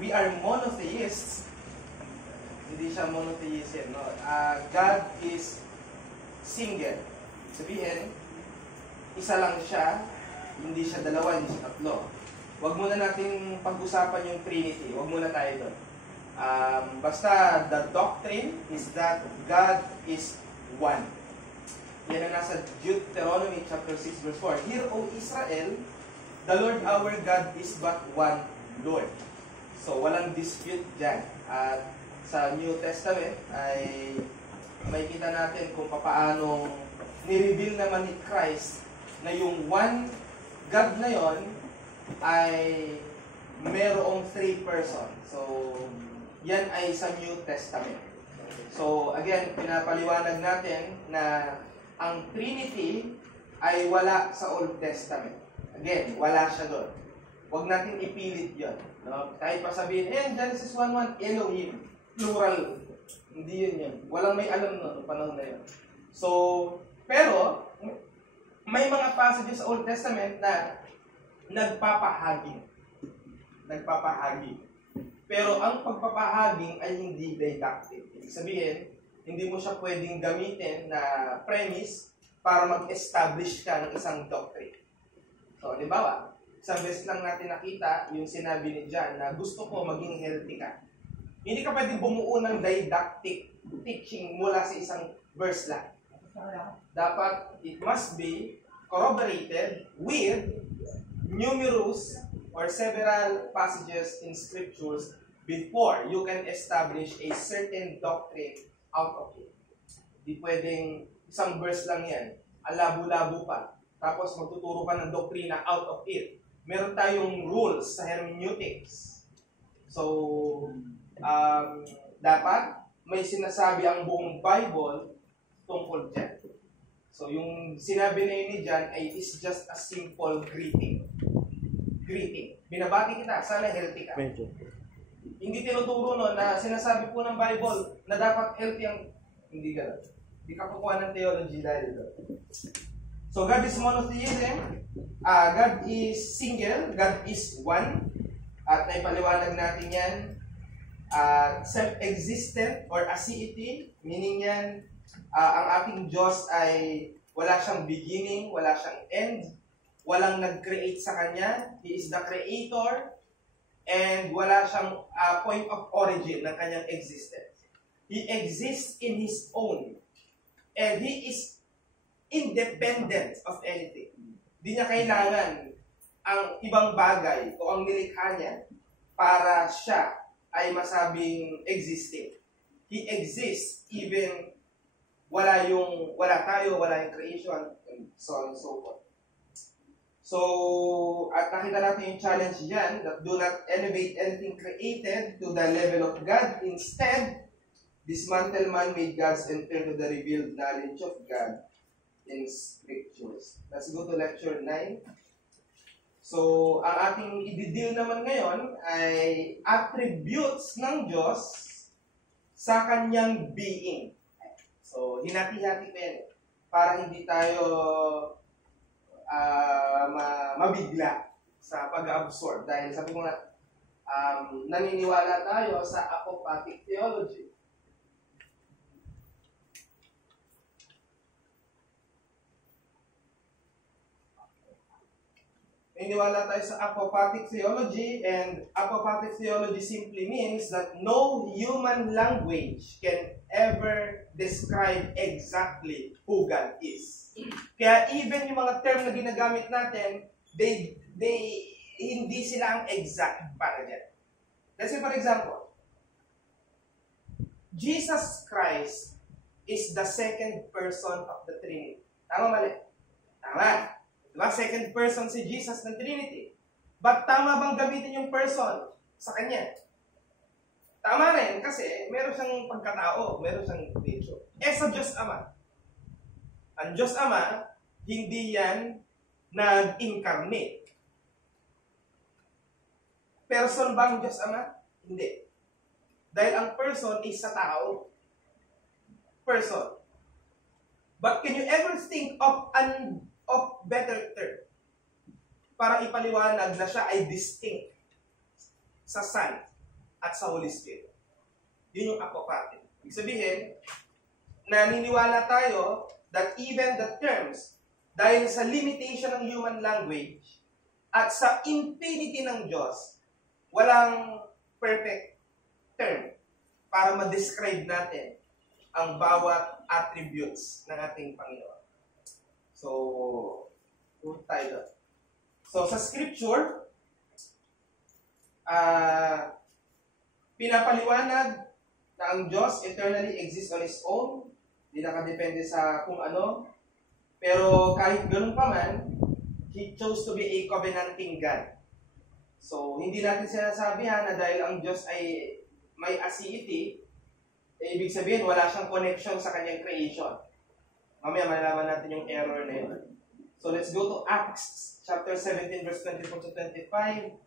we are monotheists. Hindi siya monotheism, no? God is single. Sabihin, isa lang siya, hindi siya dalawa, hindi siya tatlo. Huwag muna natin pag-usapan yung Trinity. Huwag muna tayo doon. Basta the doctrine is that God is one. Yan ang nasa Deuteronomy chapter 6 verse 4. Hear, O Israel, the Lord our God is but one Lord. So, walang dispute dyan. At sa New Testament ay makikita natin kung paano ni-reveal naman ni Christ na yung one God na yon ay merong three person. So, yan ay sa New Testament. So, again, pinapaliwanag natin na ang Trinity ay wala sa Old Testament. Again, wala siya doon. Huwag natin ipilit yun. No? Kahit pa sabihin, Genesis 1:1, Elohim, plural. Hindi yun yun. Walang may alam noong panahon na yun. So, pero, may mga passages sa Old Testament na nagpapahaging. Pero ang pagpapahaging ay hindi didactic. Ibig sabihin, hindi mo siya pwedeng gamitin na premise para mag-establish ka ng isang doctrine. So, halimbawa, isang beses lang natin nakita yung sinabi ni John na gusto ko maging healthy ka. Hindi ka pwedeng bumuo ng didactic teaching mula sa isang verse lang. Dapat, it must be corroborated with numerous or several passages in scriptures before you can establish a certain doctrine out of it. Di pwedeng isang verse lang yan, alabo-labo pa, tapos magtuturo ka ng doktrina out of it. Meron tayong rules sa hermeneutics. So, dapat may sinasabi ang buong Bible tungkol dyan. So, yung sinabi na yun ni John ay is just a simple greeting. Binabati kita, sana healthy ka. Hindi tinuturo no na sinasabi po ng Bible na dapat healthy ang... Hindi gano'n. Hindi ka kukuha ng theology dahil doon. So, God is monotheism. God is single. God is one. At naipaliwanag natin yan. Self-existent or aseity. Meaning yan, ang ating Diyos ay wala siyang beginning, wala siyang end. Walang nag-create sa Kanya. He is the Creator. And wala siyang point of origin ng Kanyang existence. He exists in His own. And He is independent of anything. Di niya kailangan ang ibang bagay o ang nilikha niya para siya ay masabing existing. He exists even wala tayo, wala yung creation, and so on and so forth. So, at nakita natin yung challenge dyan, that do not elevate anything created to the level of God. Instead, dismantle man-made gods and turn to the revealed knowledge of God in Scriptures. Let's go to lecture 9. So, ang ating i-deal naman ngayon ay attributes ng Diyos sa Kanyang being. So, hinati-hati ko yan para hindi tayo mabigla sa pag-absorb. Dahil sabi ko nga, naniniwala tayo sa apophatic theology. Naniniwala tayo sa apophatic theology, and apophatic theology simply means that no human language can ever describe exactly who God is. Kaya even yung mga term na ginagamit natin, hindi sila ang exact para dyan. Let's say for example, Jesus Christ is the second person of the Trinity. Tama mali? Tama. Diba? Second person si Jesus ng Trinity. But tama bang gamitin yung person sa Kanya? Tama rin kasi meron siyang pagkatao, meron siyang nature. Sa Diyos Ama. Ang Diyos Ama, hindi yan nag-incarnate. Person ba ang Diyos Ama? Hindi. Dahil ang person is sa tao. Person. But can you ever think of better term para ipaliwanag na siya ay distinct sa Son, at sa Holy Spirit. Yun yung apophatic. Ibig sabihin, naniniwala tayo that even the terms, dahil sa limitation ng human language at sa infinity ng Diyos, walang perfect term para ma-describe natin ang bawat attributes ng ating Panginoon. So, tayo doon. So, sa Scripture, pinapaliwanag na ang Diyos eternally exists on His own, hindi nakadepende sa kung ano, pero kahit ganun pa man, He chose to be a covenanting God. So, hindi natin sinasabihan na dahil ang Diyos ay may aseity, ibig sabihin wala siyang connection sa kanyang creation. Mamaya malalaman natin yung error na yun. So, let's go to Acts chapter 17, verse 24 to 25.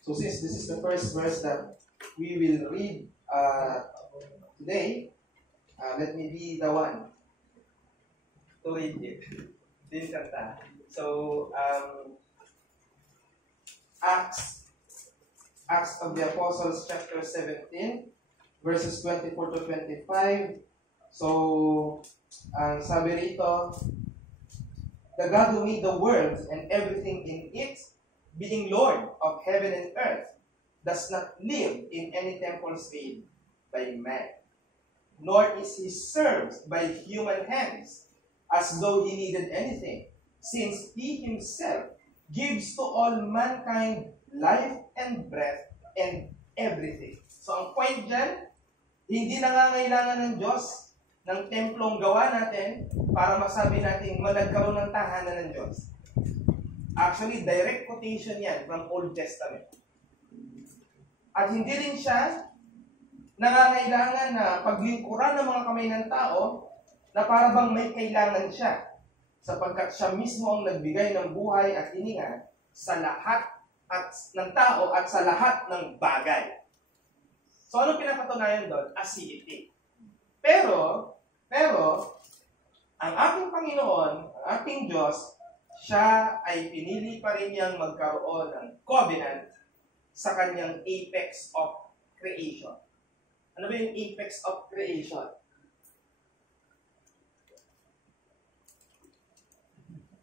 So since this is the first verse that we will read today, let me be the one to read it. Din kanta. So, Acts of the Apostles chapter 17, verses 24 to 25. So, ang sabi rito, the God who made the world and everything in it, being Lord of heaven and earth, does not live in any temples made by man, nor is He served by human hands, as though He needed anything, since He Himself gives to all mankind life and breath and everything. So ang point dyan, hindi nangangailangan ng Diyos ng templong gawa natin para masabi natin nagkaroon ng tahanan ng Diyos. Actually, direct quotation yan from Old Testament. At hindi rin siya nangangailangan na paglingkuran ng mga kamay ng tao na para bang may kailangan siya sapagkat siya mismo ang nagbigay ng buhay at hininga sa lahat at ng tao at sa lahat ng bagay. So, ano pinapatunayan doon? Aseity. Pero, ang ating Panginoon, ang ating Diyos, siya ay pinili pa rin niyang magkaroon ng covenant sa kanyang apex of creation. Ano ba yung apex of creation?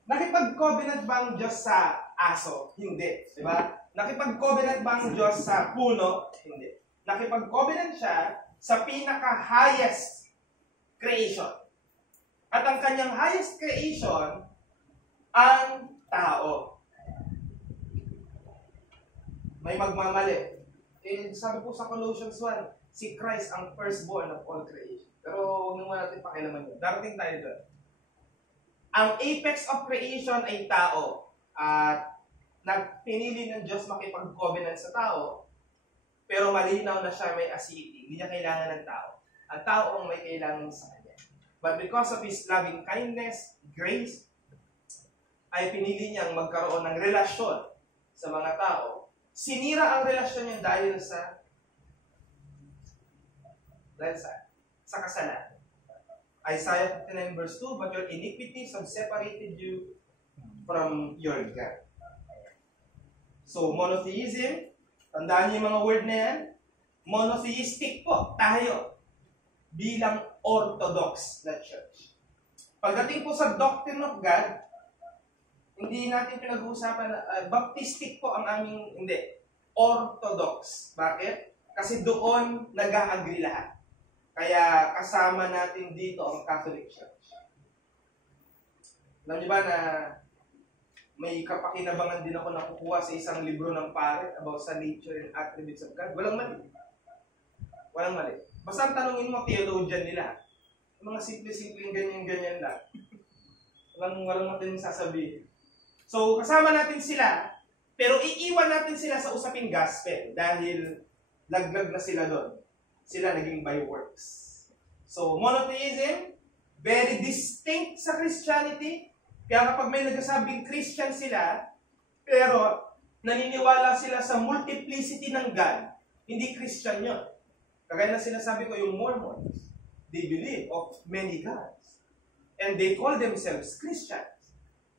Nakipag-covenant ba ang Diyos sa aso? Hindi. Diba? Nakipag-covenant ba ang Diyos sa puno? Hindi. Nakipag-covenant siya sa pinaka-highest creation. At ang kanyang highest creation, ang tao. May magmamali. Sabi po sa Colossians 1, si Christ ang firstborn of all creation. Pero huwag naman natin pakialaman yun. Darating tayo doon. Ang apex of creation ay tao. At nagpinili ng Diyos makipag-covenant sa tao, pero malinaw na siya may aseity. Hindi niya kailangan ng tao. Ang tao ang may kailangan sa kanya. But because of His loving kindness, grace, ay pinili niyang magkaroon ng relasyon sa mga tao. Sinira ang relasyon niya dahil sa kasalanan. Isaiah 59 verse 2, but your iniquities have separated you from your God. So, monotheism, tandaan niyo yung mga word na yan, monotheistic po tayo bilang orthodox na church. Pagdating po sa doctrine of God, hindi natin pinag-uusapan na baptistic po ang aming, hindi, orthodox. Bakit? Kasi doon nag-a-agree lahat. Kaya kasama natin dito ang Catholic Church. Alam niyo ba na may kapakinabangan din ako nakukuha sa isang libro ng pare about sa nature and attributes of God? Walang mali. Walang mali. Basta ang tanongin mo, theologian nila. Mga simple-simpleng ganyan-ganyan lang. Walang natin sasabihin. So, kasama natin sila, pero iiwan natin sila sa usaping gospel dahil laglag na sila doon. Sila naging by works. So, monotheism, very distinct sa Christianity. Kaya kapag may nagsasabing Christian sila, pero naniniwala sila sa multiplicity ng God, hindi Christian yun. Kagaya na sinasabi ko yung Mormons, they believe of many gods. And they call themselves Christians.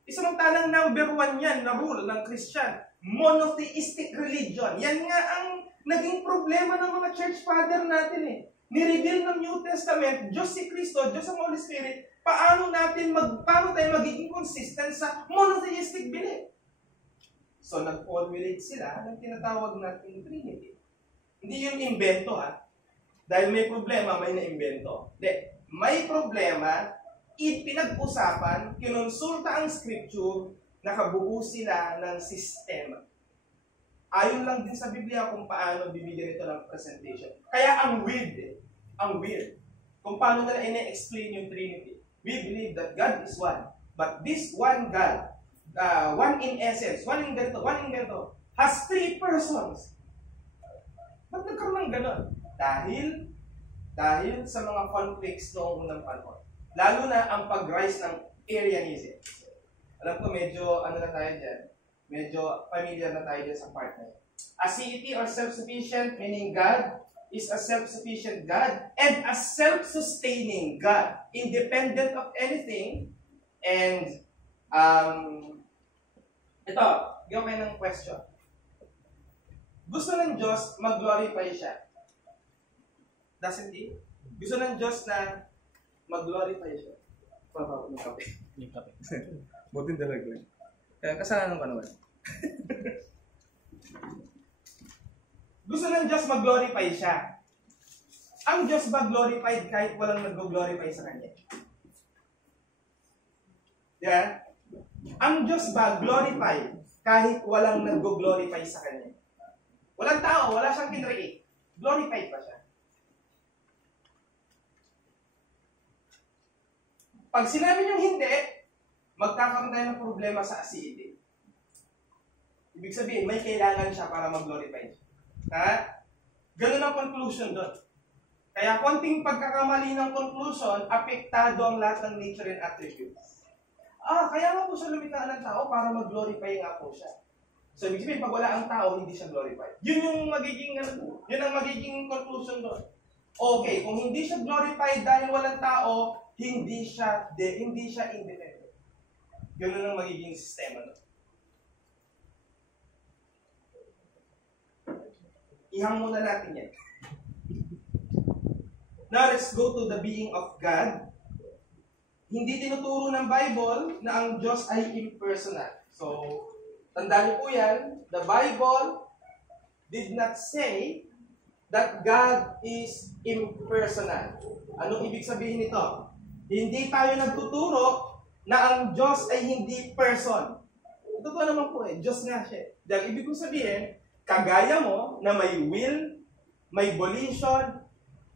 Isamantalang number 1 yan na rule ng Christian. Monotheistic religion. Yan nga ang naging problema ng mga church father natin eh. Nireveal ng New Testament, Diyos si Kristo, Diyos ang Holy Spirit, paano tayo magiging consistent sa monotheistic belief? So, nag-formulate sila ng tinatawag natin Trinity. Hindi yung invento ha. Dahil may problema, may na-invento. Hindi. May problema, ipinag-usapan, kinonsulta ang scripture, nakabuo sila ng sistema. Ayon lang din sa Biblia kung paano bibigyan ito ng presentation. Kaya ang weird eh. Ang weird. Kung paano nila ina-explain yung Trinity. We believe that God is one. But this one God, one in essence, one in ganito, has 3 persons. Ba't nagkaroon ng ganon? Dahil sa mga conflicts noong unang panahon. Lalo na ang pag-rise ng Arianism. Alam ko medyo, na tayo dyan, medyo familiar na tayo dyan sa part na yun. Aseity or self-sufficient, meaning God is a self-sufficient God and a self-sustaining God, independent of anything. And, ito, bigyan kayo ng question. Gusto ng Diyos mag-glorify siya. Doesn't he? Gusto ng Diyos na mag-glorify siya. Papa, yung kape. Yung kape. Butin talaga. Kaya kasalanan ko naman. Gusto ng Diyos mag-glorify siya. Ang Diyos ba glorified kahit walang nag-glorify sa Kanya? Yeah? Ang Diyos ba glorified kahit walang nag-glorify sa Kanya? Walang tao, wala siyang kinreate. Glorified pa siya. Pag sinabi niyong hindi, magkakaroon tayo ng problema sa aseity. Ibig sabihin, may kailangan siya para mag-glorify siya. Ha? Ganun ang conclusion doon. Kaya konting pagkakamali ng conclusion, apektado ang lahat ng nature and attributes. Kaya nga po siya lumikha ng tao para mag-glorify nga po siya. So, ibig sabihin, pag wala ang tao, hindi siya glorified. Yun yung magiging, yun ang magiging conclusion doon. Okay, kung hindi siya glorified dahil walang tao, hindi siya independent. Ganun ang magiging sistema doon. Ihang muna natin yan. Now, let's go to the being of God. Hindi tinuturo ng Bible na ang Diyos ay impersonal. So, tandaan niyo po yan, the Bible did not say that God is impersonal. Anong ibig sabihin nito? Hindi tayo nagtuturo na ang Diyos ay hindi person. Totoo naman po Diyos nga siya. Dahil ibig kong sabihin, kagaya mo na may will, may volition,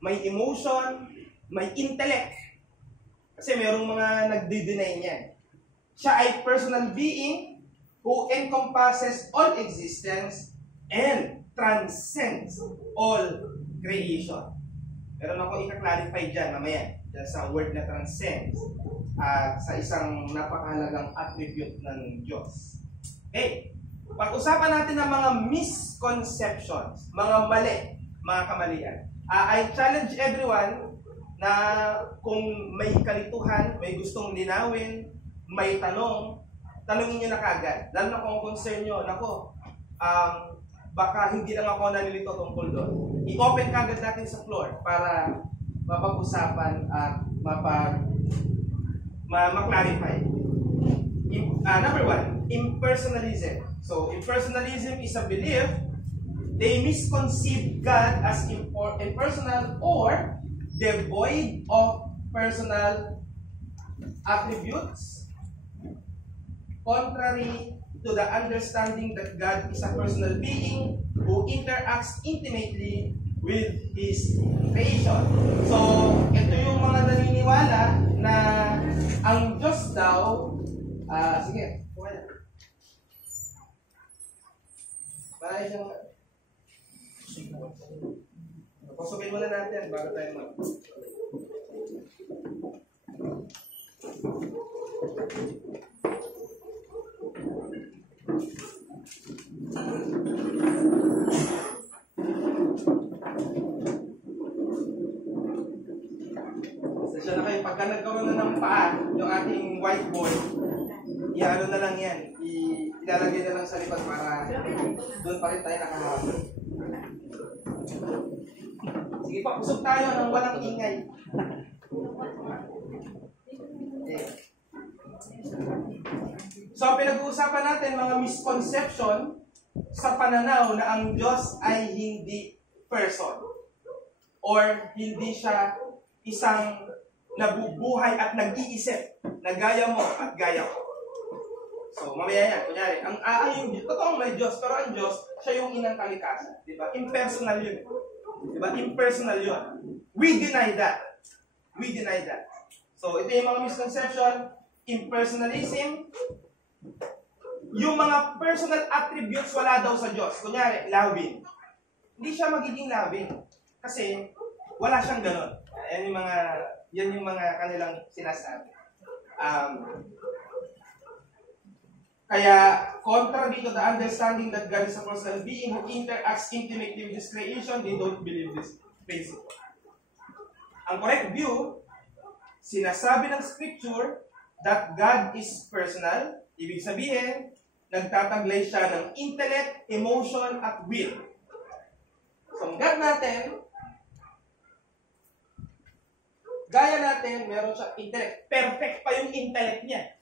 may emotion, may intellect. Kasi mayroong mga nagdi-deny niyan. Siya ay personal being who encompasses all existence and transcends all creation. Meron akong ika-clarify dyan mamaya. Dyan sa word na transcends. Sa isang napakahalagang attribute ng Diyos. Okay. Pag-usapan natin ang mga misconceptions, mga mali, mga kamalian. I challenge everyone na kung may kalituhan, may gustong linawin, may tanongin nyo na kagad. Lalo na kung concern nyo, baka hindi lang ako nalilito tungkol doon. I-open kagad natin sa floor para mapag-usapan at ma-clarify. Number 1, impersonalism. So, impersonalism is a belief they misconceive God as impersonal or devoid of personal attributes, contrary to the understanding that God is a personal being who interacts intimately with His creation. So, ito yung mga naniniwala na ang Diyos daw, sige, kumain. Para siyang, pasukin muna natin bago tayo Pasensya na kayo, pagka nagkaroon na ng paa, yung ating whiteboard, iano yan. Ilalagay na lang sa likod para doon pa rin tayo nakahabol. Sige pa, usok tayo ng walang ingay. Okay. So, pinag-uusapan natin mga misconception sa pananaw na ang Diyos ay hindi person or hindi siya isang nabubuhay at nag-iisip na gaya mo at gaya ko. So, mamaya yan. Kunyari, yung totoong may Diyos, pero ang Diyos, siya yung inang kalikasan. Diba? Impersonal yun. Diba? Impersonal yun. We deny that. We deny that. So, ito yung mga misconception. Impersonalism. Yung mga personal attributes wala daw sa Diyos. Kunyari, loving. Hindi siya magiging loving. Kasi, wala siyang ganon. Yan yung mga kanilang sinasabi. Kaya, contrary to the understanding that God is a personal being who interacts intimately with His creation, they don't believe this principle. Ang correct view, sinasabi ng Scripture that God is personal. Ibig sabihin, nagtataglay siya ng intellect, emotion, at will. So, ang God natin, gaya natin, meron siya intellect. Perfect pa yung intellect niya.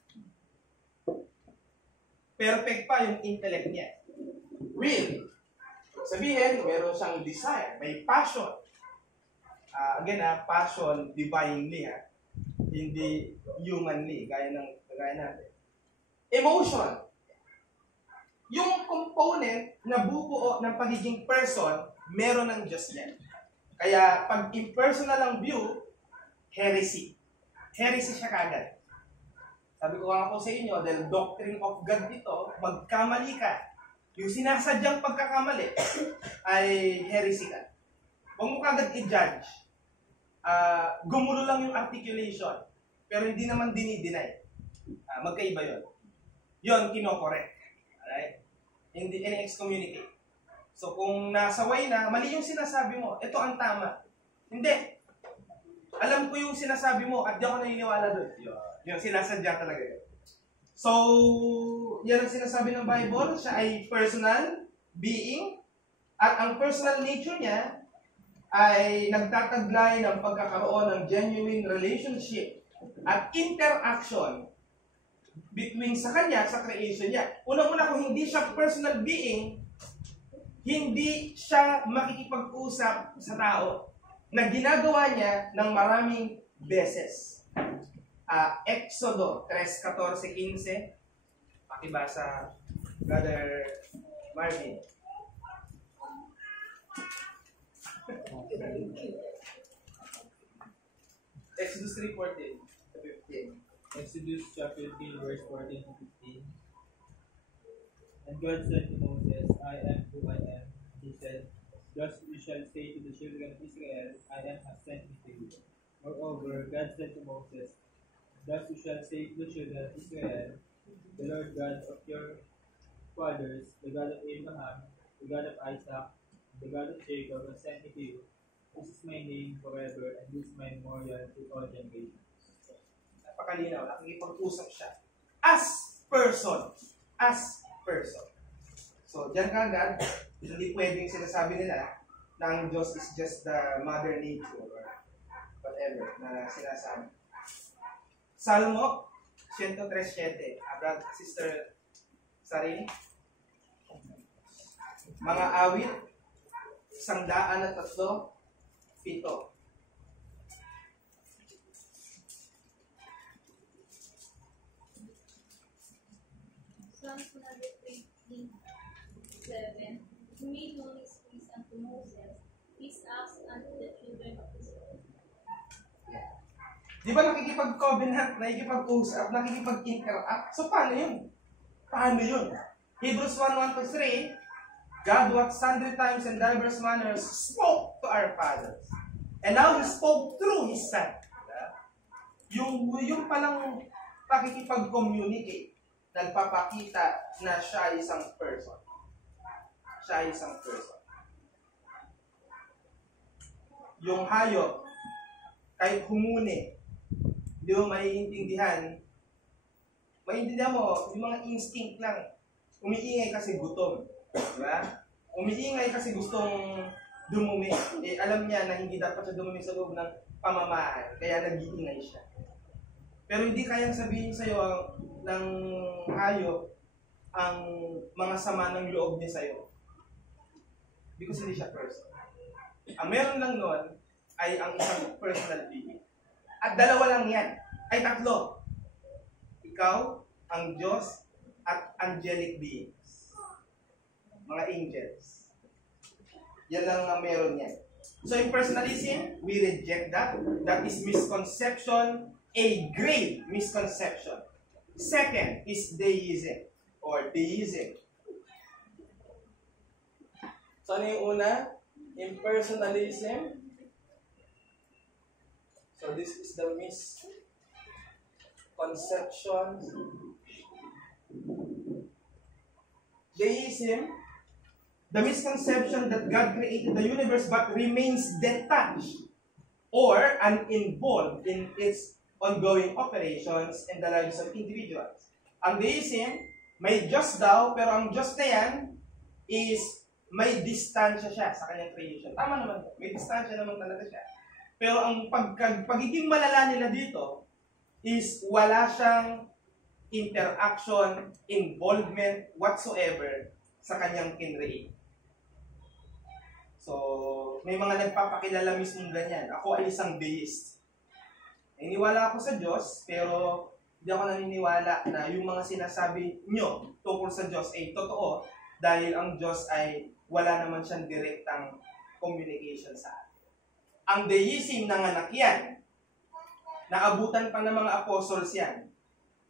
Perfect pa yung intellect niya. Will. Sabihin, meron siyang desire. May passion. Passion divinely. Hindi humanly. Gaya natin. Emotion. Yung component na bubuo ng pagiging person, meron ng Diyos yan. Kaya, pag impersonal ang view, heresy. Heresy siya kagad. Sabi ko nga po sa inyo, dahil doctrine of God dito, magkamali ka. Yung sinasadyang pagkakamali ay heresy ka. Huwag mo kagad i-judge. Gumulo lang yung articulation. Pero hindi naman dinideny. Magkaiba yun. Yun, kinokorek. Alright? Hindi in-excommunicate. So kung nasaway na, mali yung sinasabi mo, ito ang tama. Hindi. Alam ko yung sinasabi mo at di ako naniniwala doon. Yung sinasadya talaga yun. So, yan ang sinasabi ng Bible. Siya ay personal being. At ang personal nature niya ay nagtataglay ng pagkakaroon ng genuine relationship at interaction between sa kanya at sa creation niya. Unang-una, kung hindi siya personal being, hindi siya makikipag-usap sa tao na ginagawa niya ng maraming beses. Exodo 3:14-15. Pakibasa, Brother Marvin. Exodus 3:14-15. Exodus chapter 3, verse 14-15. And God said to Moses, I am who I am. He said, thus you shall say to the children of Israel, I am has sent me to you. Moreover, God said to Moses, thus you shall say to the children of Israel, the Lord God of your fathers, the God of Abraham, the God of Isaac, the God of Jacob has sent me to you. This is my name forever, and this is my memorial to all generations. Napakalinaw, nakikipag-usap siya. As person. As person. So, dyan kagad, hindi pwedeng sinasabi nila na ang Diyos is just the mother nature or whatever na sinasabi. Salmo 103:7. Brother, Sister Sarin. Mga awit 103:7. Psalms 103:7. He made known his ways unto Moses, his acts unto the children of Israel. Di ba nakikipag-covenant, nakikipag-usap, nakikipag-interact? So, paano yun? Paano yun? Hebrews 1:1-3, God what sundry times and diverse manners spoke to our fathers. And now He spoke through His Son. Yung palang pakikipag-communicate, nagpapakita na siya isang person. Siya isang person. Yung hayop, kahit humuni, hindi mo maiintindihan maintindihan mo, yung mga instinct lang. Umiingay kasi gutom. Diba? Umiingay kasi gustong dumumi. Eh, alam niya na hindi dapat siya dumumi sa loob ng pamamahay. Kaya nag-iingay siya. Pero hindi kayang sabihin sa'yo ng hayop ang mga sama ng loob niya sa'yo. Because hindi siya personal. Ang meron lang nun ay ang isang personal being. At dalawa lang yan. Ay tatlo. Ikaw, ang Diyos, at angelic beings. Mga angels. Yan lang ang meron yan. So in personalism, we reject that. That is misconception, a grave misconception. Second is deism or deism. So ano yung una? Impersonalism. So this is the misconception. Deism, the misconception that God created the universe but remains detached or uninvolved in its ongoing operations in the lives of individuals. Ang deism, may Diyos daw, pero ang Diyos na yan is may distansya siya sa kanyang creation. Tama naman po, may distansya naman talaga siya. Pero ang pagiging malala nila dito is wala siyang interaction, involvement, whatsoever sa kanyang kinreate. So, may mga nagpapakilala mismong ganyan. Ako ay isang deist. Naniniwala ako sa Diyos, pero hindi ako naniniwala na yung mga sinasabi nyo tungkol sa Diyos ay totoo dahil ang Diyos ay wala naman siyang direktang communication sa atin. Ang deism nanganak yan. Naabutan pa ng mga apostles yan.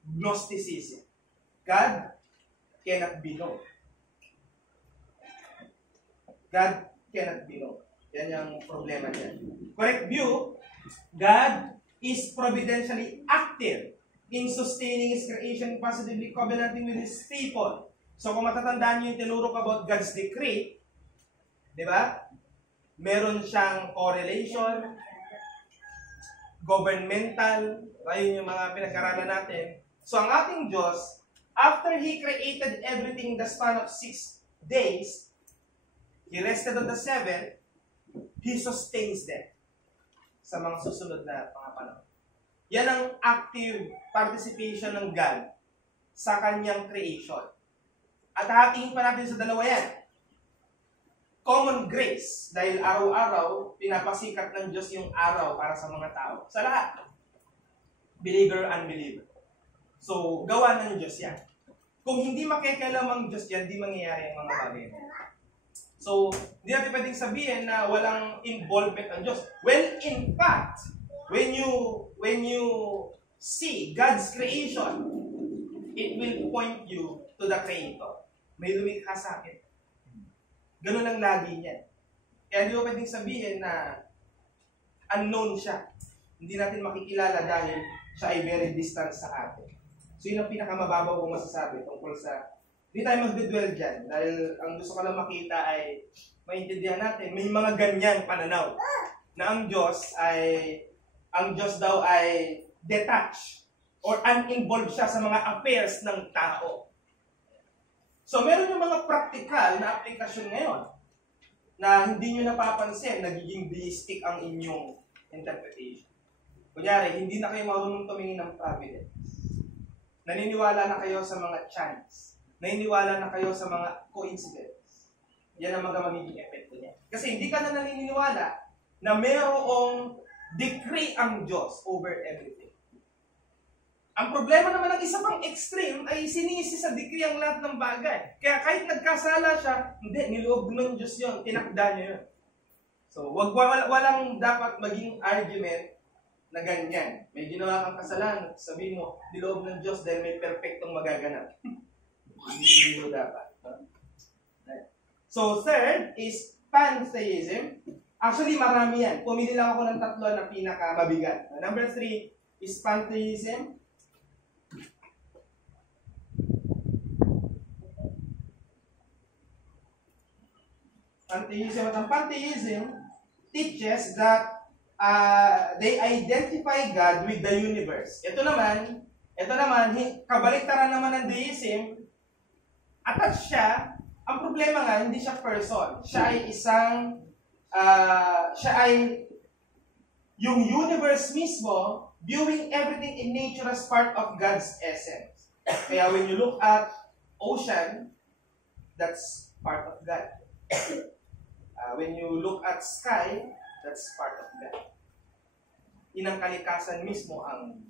Gnosticism. God cannot be known. God cannot be known. Yan yung problema niyan. Correct view, God is providentially active in sustaining His creation, positively covenanting with His people. So kung matatandaan niyo yung tinurok about God's decree, di ba? Meron siyang correlation, governmental, ayun yung mga pinag-aralan natin. So ang ating Diyos, after He created everything in the span of 6 days, He rested on the 7th, He sustains them sa mga susunod na mga panahon. Yan ang active participation ng God sa kanyang creation. At hatingin pa natin sa dalawa yan. Common grace, dahil araw-araw, pinapasikat ng Diyos yung araw para sa mga tao. Sa lahat. Believer, unbeliever. So, gawa ng Diyos yan. Kung hindi makikialam ang Diyos yan, di mangyayari ang mga bagay. So, hindi natin pwedeng sabihin na walang involvement ng Diyos. Well, in fact, when you see God's creation, it will point you to the Creator. May lumikha sa akin. Ganun ang lagi niyan. Kaya hindi mo pwedeng sabihin na unknown siya. Hindi natin makikilala dahil siya ay very distant sa atin. So yun ang pinakamababaw kong masasabi tungkol sa... Hindi tayo mag-dwell dyan dahil ang gusto ko lang makita ay maintindihan natin. May mga ganyan pananaw na ang Diyos daw ay detached or uninvolved siya sa mga affairs ng tao. So, meron yung mga practical na aplikasyon ngayon na hindi nyo napapansin, nagiging deistic ang inyong interpretation. Kunyari, hindi na kayo marunong tumingin ng providence. Naniniwala na kayo sa mga chance. Naniniwala na kayo sa mga coincidence. Yan ang magiging epekto niya. Kasi hindi ka na naniniwala na mayroong decree ang Diyos over everything. Ang problema naman ng isa pang extreme ay sinisi sa decree ang lahat ng bagay. Kaya kahit nagkasala siya, hindi, niloob ng Diyos yun, tinakda niya yun. So, walang dapat maging argument na ganyan. May ginawa kang kasalanan, sabihin mo, niloob ng Diyos dahil may perfectong magaganap. Hindi mo dapat. So, third is pantheism. Actually, marami yan. Pumili lang ako ng 3 na pinakamabigat. Number 3 is pantheism. Pantheism. At ang pantheism teaches that they identify God with the universe. Ito Ito naman, kabaliktaran naman ng deism, attached siya. Ang problema nga, hindi siya person. Siya ay yung universe mismo, viewing everything in nature as part of God's essence. Kaya when you look at ocean, that's part of God. When you look at sky, that's part of God. Inang kalikasan mismo ang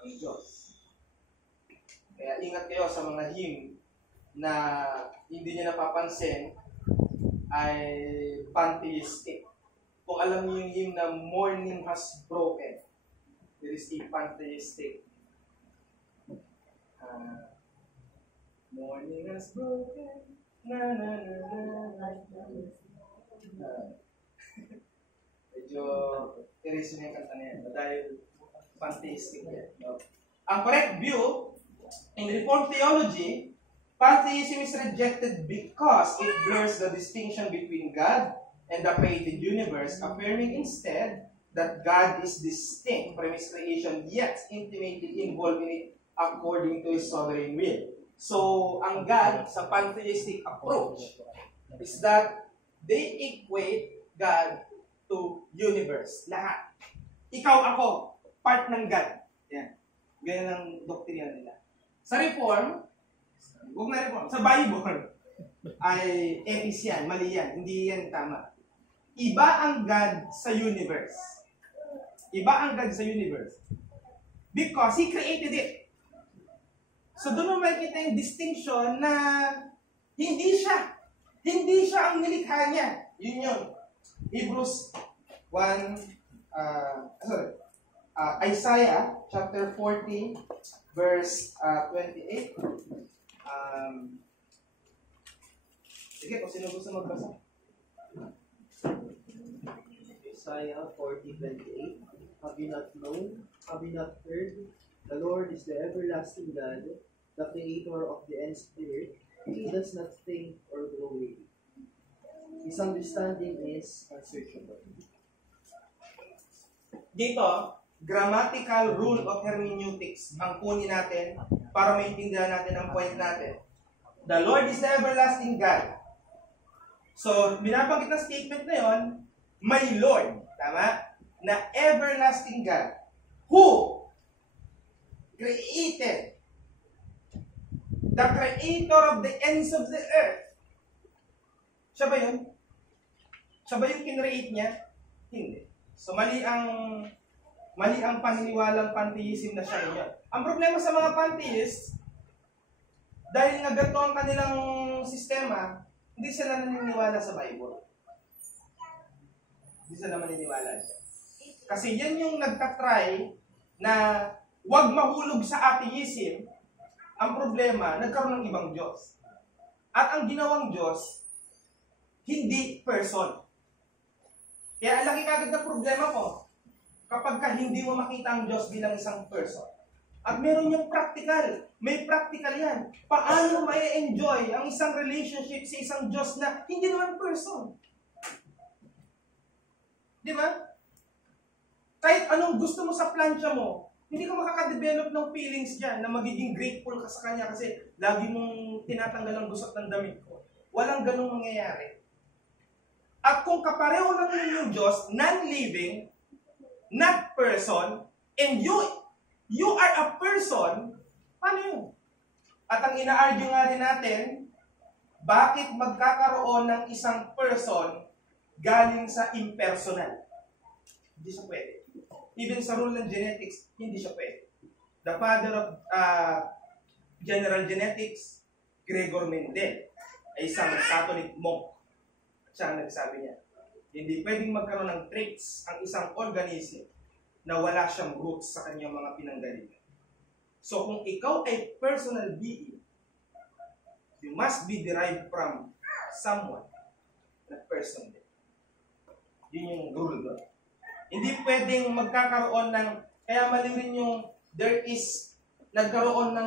Diyos. Kaya ingat kayo sa mga hymn na hindi niyo napapansin ay pantheistic. Kung alam niyo yung hymn na morning has broken, there is a pantheistic. Morning has broken, na na na na. Medyo erase na yung kanta na yan dahil pantheistic yan. No? Ang correct view in Reformed theology, pantheism is rejected because it blurs the distinction between God and the created universe, affirming instead that God is distinct from His creation yet intimately involved in it according to His sovereign will. So, ang God sa pantheistic approach is that they equate God to universe. Lahat. Ikaw, ako, part ng God. Yan. Ganyan ang doktrina nila. Sa Reform, huwag na Reform, sa Bible, ay etis yan, mali yan, hindi yan tama. Iba ang God sa universe. Iba ang God sa universe. Because He created it. So doon mo makikita yung distinction na hindi siya ang nilikha niya. Yun yun. Hebrews 1, Isaiah chapter 40, verse 28. Sige, kung sino gusto magbasa. Isaiah 40:28. Have you not known? Have you not heard? The Lord is the everlasting God, the creator of the ends of the earth. He does not think or grow weary. His understanding is unsearchable. Dito, grammatical rule of hermeneutics ang kunin natin para maintindihan natin ang point natin. The Lord is the everlasting God. So, binabanggit na statement na yon, may Lord, tama? Na everlasting God who created the creator of the ends of the earth. Siya ba yun? Siya ba yung kinreate niya? Hindi. So, mali ang paniniwalang pantheism na siya yun. Ang problema sa mga pantheists, dahil nga ganito ang kanilang sistema, hindi sila naniniwala sa Bible. Hindi sila maniniwala. Kasi yan yung nagtatry na huwag mahulog sa atheism. Ang problema, nagkaroon ng ibang Diyos. At ang ginawang Diyos, hindi person. Kaya ang laki kagad na problema ko, kapag ka hindi mo makita ang Diyos bilang isang person. At meron yung practical. May practical yan. Paano ma-enjoy ang isang relationship sa isang Diyos na hindi naman person? Di ba? Kahit anong gusto mo sa plancha mo, hindi ka makaka-develop ng feelings dyan na magiging grateful ka sa Kanya kasi lagi mong tinatanggal ang gusot ng damit ko. Walang ganung mangyayari. At kung kapareho lang yung Diyos, non-living, not person, and you are a person, paano yun? At ang ina-argue nga rin natin, bakit magkakaroon ng isang person galing sa impersonal? Hindi siya pwede. Even sa rule ng genetics, hindi siya pwede. The father of general genetics, Gregor Mendel, ay isang Catholic monk. At siya ang nagsabi niya, hindi pwedeng magkaroon ng traits ang isang organism na wala siyang roots sa kanyang mga pinanggalingan. So kung ikaw ay personal being, you must be derived from someone na person din. Yun yung rule doon. Hindi pwedeng magkakaroon ng, kaya mali rin yung nagkaroon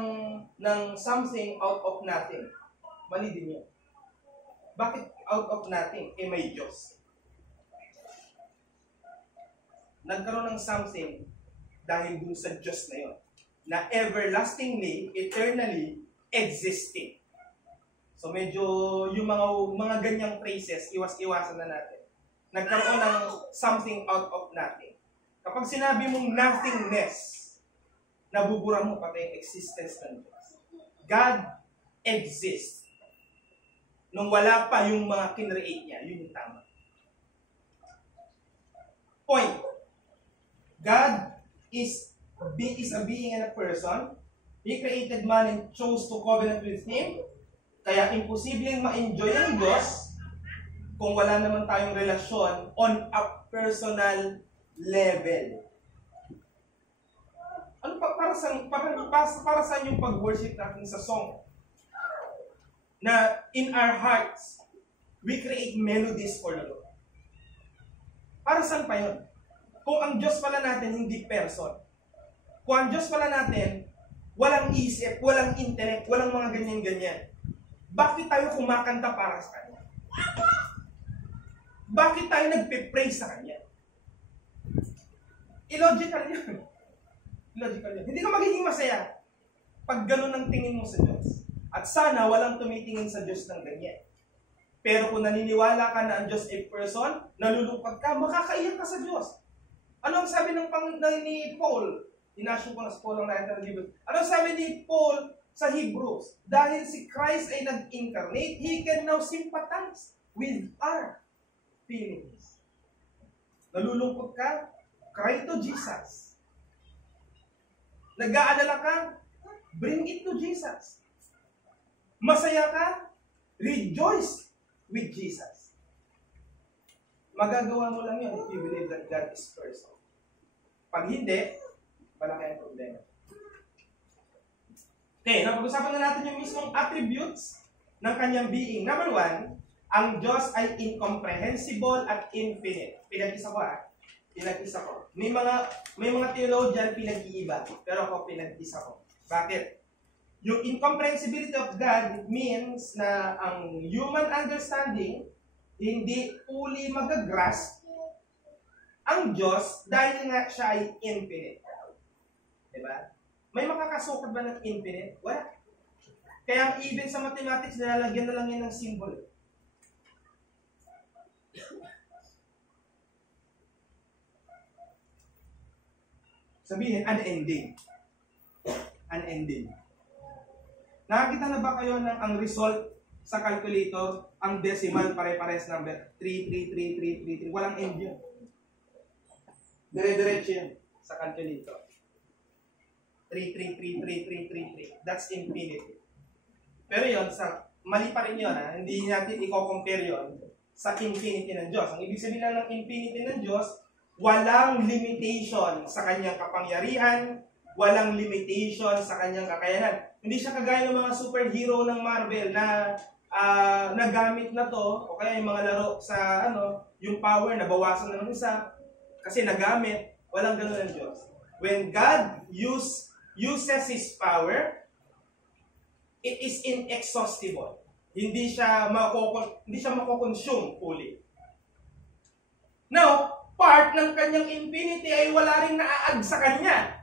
ng something out of nothing. Mali din yun. Bakit out of nothing? May Diyos. Nagkaroon ng something dahil dun sa Diyos na yun. na everlastingly, eternally existing. So medyo yung mga ganyang phrases, iwas-iwasan na natin. Nagkaroon ng something out of nothing. Kapag sinabi mong nothingness, nabubura mo pati yung existence ng Diyos. God exists. Nung wala pa yung mga kinreate niya, yun yung tama. Point. God is a being and a person. He created man and chose to covenant with Him. Kaya imposibleng ma-enjoy ang Diyos kung wala naman tayong relasyon on a personal level. Ano para saan yung pag-worship natin sa song? Na in our hearts, we create melodies for the Lord. Para saan pa yun? Kung ang Diyos pala natin hindi person. Kung ang Diyos pala natin, walang isip, walang internet, walang mga ganyan-ganyan. Bakit tayo kumakanta para sa Kanya? Bakit tayo nagpe-praise sa Kanya? Illogical yun. Illogical yun. Hindi ka magiging masaya pag ganun ang tingin mo sa Diyos. At sana walang tumitingin sa Diyos ng ganyan. Pero kung naniniwala ka na ang Diyos ay person, nalulungkot ka, makakaiyak ka sa Diyos. Ano ang sabi ni Paul? Inasyo ko na sa Paul ang natin. Ano ang sabi ni Paul sa Hebrews? Dahil si Christ ay nag-incarnate, He can now sympathize with our feelings. Nalulungkot ka? Cry to Jesus. Nag-aalala ka? Bring it to Jesus. Masaya ka? Rejoice with Jesus. Magagawa mo lang yun if you believe that God is person. Pag hindi, malaki ang problema. Okay, napag-usapan na natin yung mismong attributes ng kanyang being. Number 1, ang Diyos ay incomprehensible at infinite. Pinag-isa ko Pinag-isa ko. May mga theologian pinag-iiba, pero ako pinag-isa ko. Bakit? Yung incomprehensibility of God means na ang human understanding hindi fully magagrasp ang Diyos dahil nga siya ay infinite. Diba? May makakasukat ba ng infinite? Wala. Kaya even sa mathematics, nilalagyan na lang yan ng symbol. Sabihin, unending. Unending. Nakakita na ba kayo ng ang result sa calculator, ang decimal pare-pares number 33333, walang end yun. Dire-diretso yun sa calculator. 3333333. That's infinity. Pero yun, mali pa rin yun. Hindi natin i-compare yun sa infinity ng Diyos. Ang ibig sabihin lang ng infinity ng Diyos, walang limitation sa kanyang kapangyarihan, walang limitation sa kanyang kakayanan. Hindi siya kagaya ng mga superhero ng Marvel na nagamit na to, o kaya yung mga laro sa yung power, nabawasan na ng isa, kasi nagamit, walang ganun ng Diyos. When God uses His power, it is inexhaustible. Hindi siya mako-consume fully. Now, part ng kanyang infinity ay wala rin naaag sa kanya.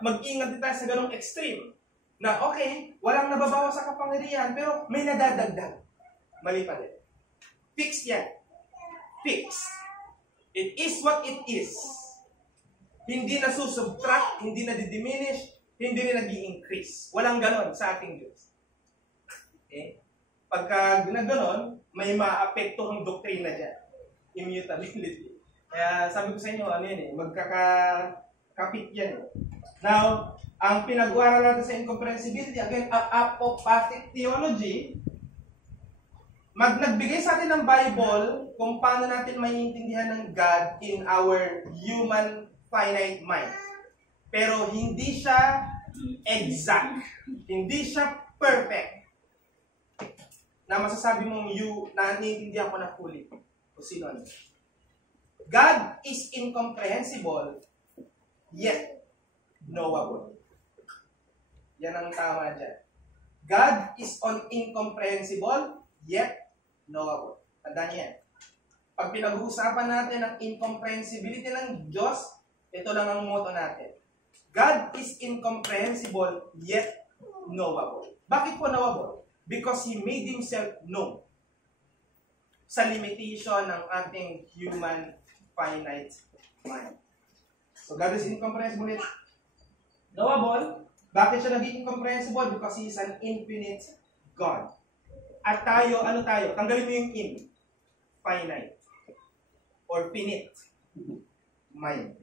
Mag-ingat din tayo sa ganong extreme. Na okay, walang nababawa sa kapangyarihan, pero may nadadagdag. Mali pa din. Fix yan. Fix. It is what it is. Hindi na susubtract, hindi na diminish, hindi rin nag-i-increase. Walang ganon sa ating Diyos. Okay? Pagka ganon, may maapektuhang doktrina dyan. Immutability. Kaya sabi ko sa inyo, magkakapit yan. Now, ang pinag-uaralan natin sa incomprehensibility, again, apophatic theology, nagbigay sa atin ng Bible kung paano natin maiintindihan ng God in our human finite mind. Pero hindi siya exact. Hindi siya perfect. Na masasabi mong na naiintindihan ko na fully. O sino? God is incomprehensible, yet knowable. Yan ang tama dyan. God is incomprehensible, yet knowable. Tandaan niyo yan. Pag pinag-uusapan natin ang incomprehensibility ng Diyos, ito lang ang motto natin. God is incomprehensible yet knowable. Bakit po knowable? Because He made Himself known sa limitation ng ating human finite mind. So God is incomprehensible yet knowable. Bakit siya naging incomprehensible? Because He is an infinite God. At tayo, ano tayo? Tanggalin mo yung in. Finite. Or finite. Mind.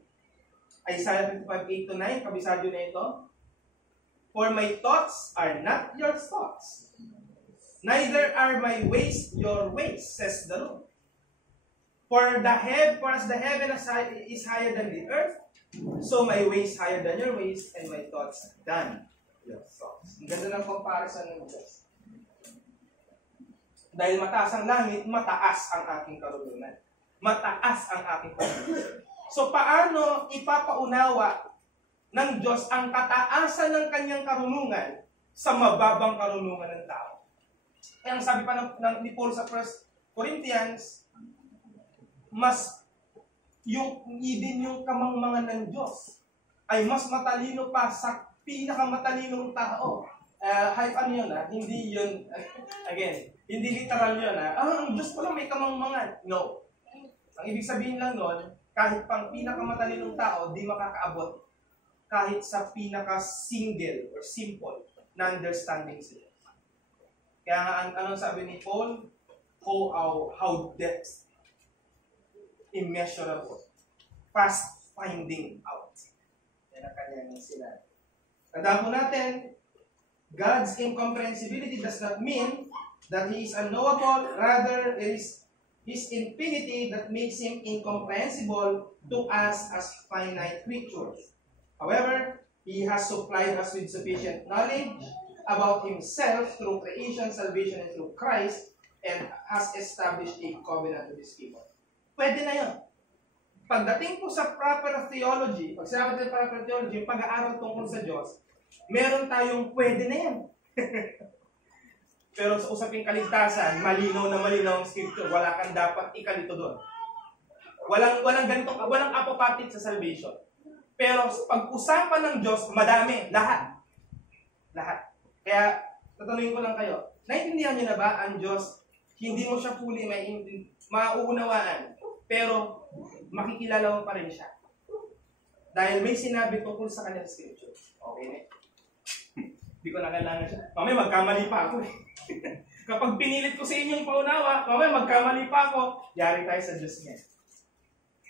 Isaiah 55:8-9, kabisado na ito. For my thoughts are not your thoughts. Neither are my ways your ways, says the Lord. For as the heaven is higher than the earth, so my ways higher than your ways, and my thoughts than your thoughts. Ang ganda ng comparison ng Diyos. Dahil mataas ang langit, mataas ang aking karunungan. Mataas ang aking karunungan. So paano ipapaunawa ng Diyos ang kataasan ng kanyang karunungan sa mababang karunungan ng tao? Kaya ang sabi pa ni Paul sa 1 Corinthians, mas yung kamangmangan ng Diyos ay mas matalino pa sa pinakamatalinong tao. Ano yun Hindi yun, again, hindi literal yun ang Diyos pala may kamangmangan. No. Ang ibig sabihin lang nun, kahit pang pinakamatalinong tao, di makakaabot kahit sa pinaka-single or simple na understanding sila. Kaya nga, anong sabi ni Paul? How depth, immeasurable, fast finding out. Yan ang kanyang sila. Tandaan po natin, God's incomprehensibility does not mean that He is unknowable. Rather, it is His infinity that makes Him incomprehensible to us as finite creatures. However, He has supplied us with sufficient knowledge about Himself through creation, salvation, and through Christ, and has established a covenant with His people. Pwede na yun. Pagdating po sa proper theology, pag sinabi natin proper theology, yung pag-aaral tungkol sa Diyos, meron tayong pwede na yan. Pero sa usaping kaligtasan, malinaw ang scripture, wala kang dapat ikalito doon. Walang ganito, walang apopatid sa salvation. Pero pag-usapan ng Diyos, madami, lahat. Kaya, tatanungin ko lang kayo, naintindihan niyo na ba ang Diyos, hindi mo siya fully mauunawaan, pero makikilala mo pa rin siya. Dahil may sinabi tungkol sa kanyang scripture. Okay na? Hindi ko na kailangan siya. Mamaya magkamali pa ako. Kapag pinilit ko sa inyong paunawa, mamaya magkamali pa ako, yari tayo sa Diyos niya.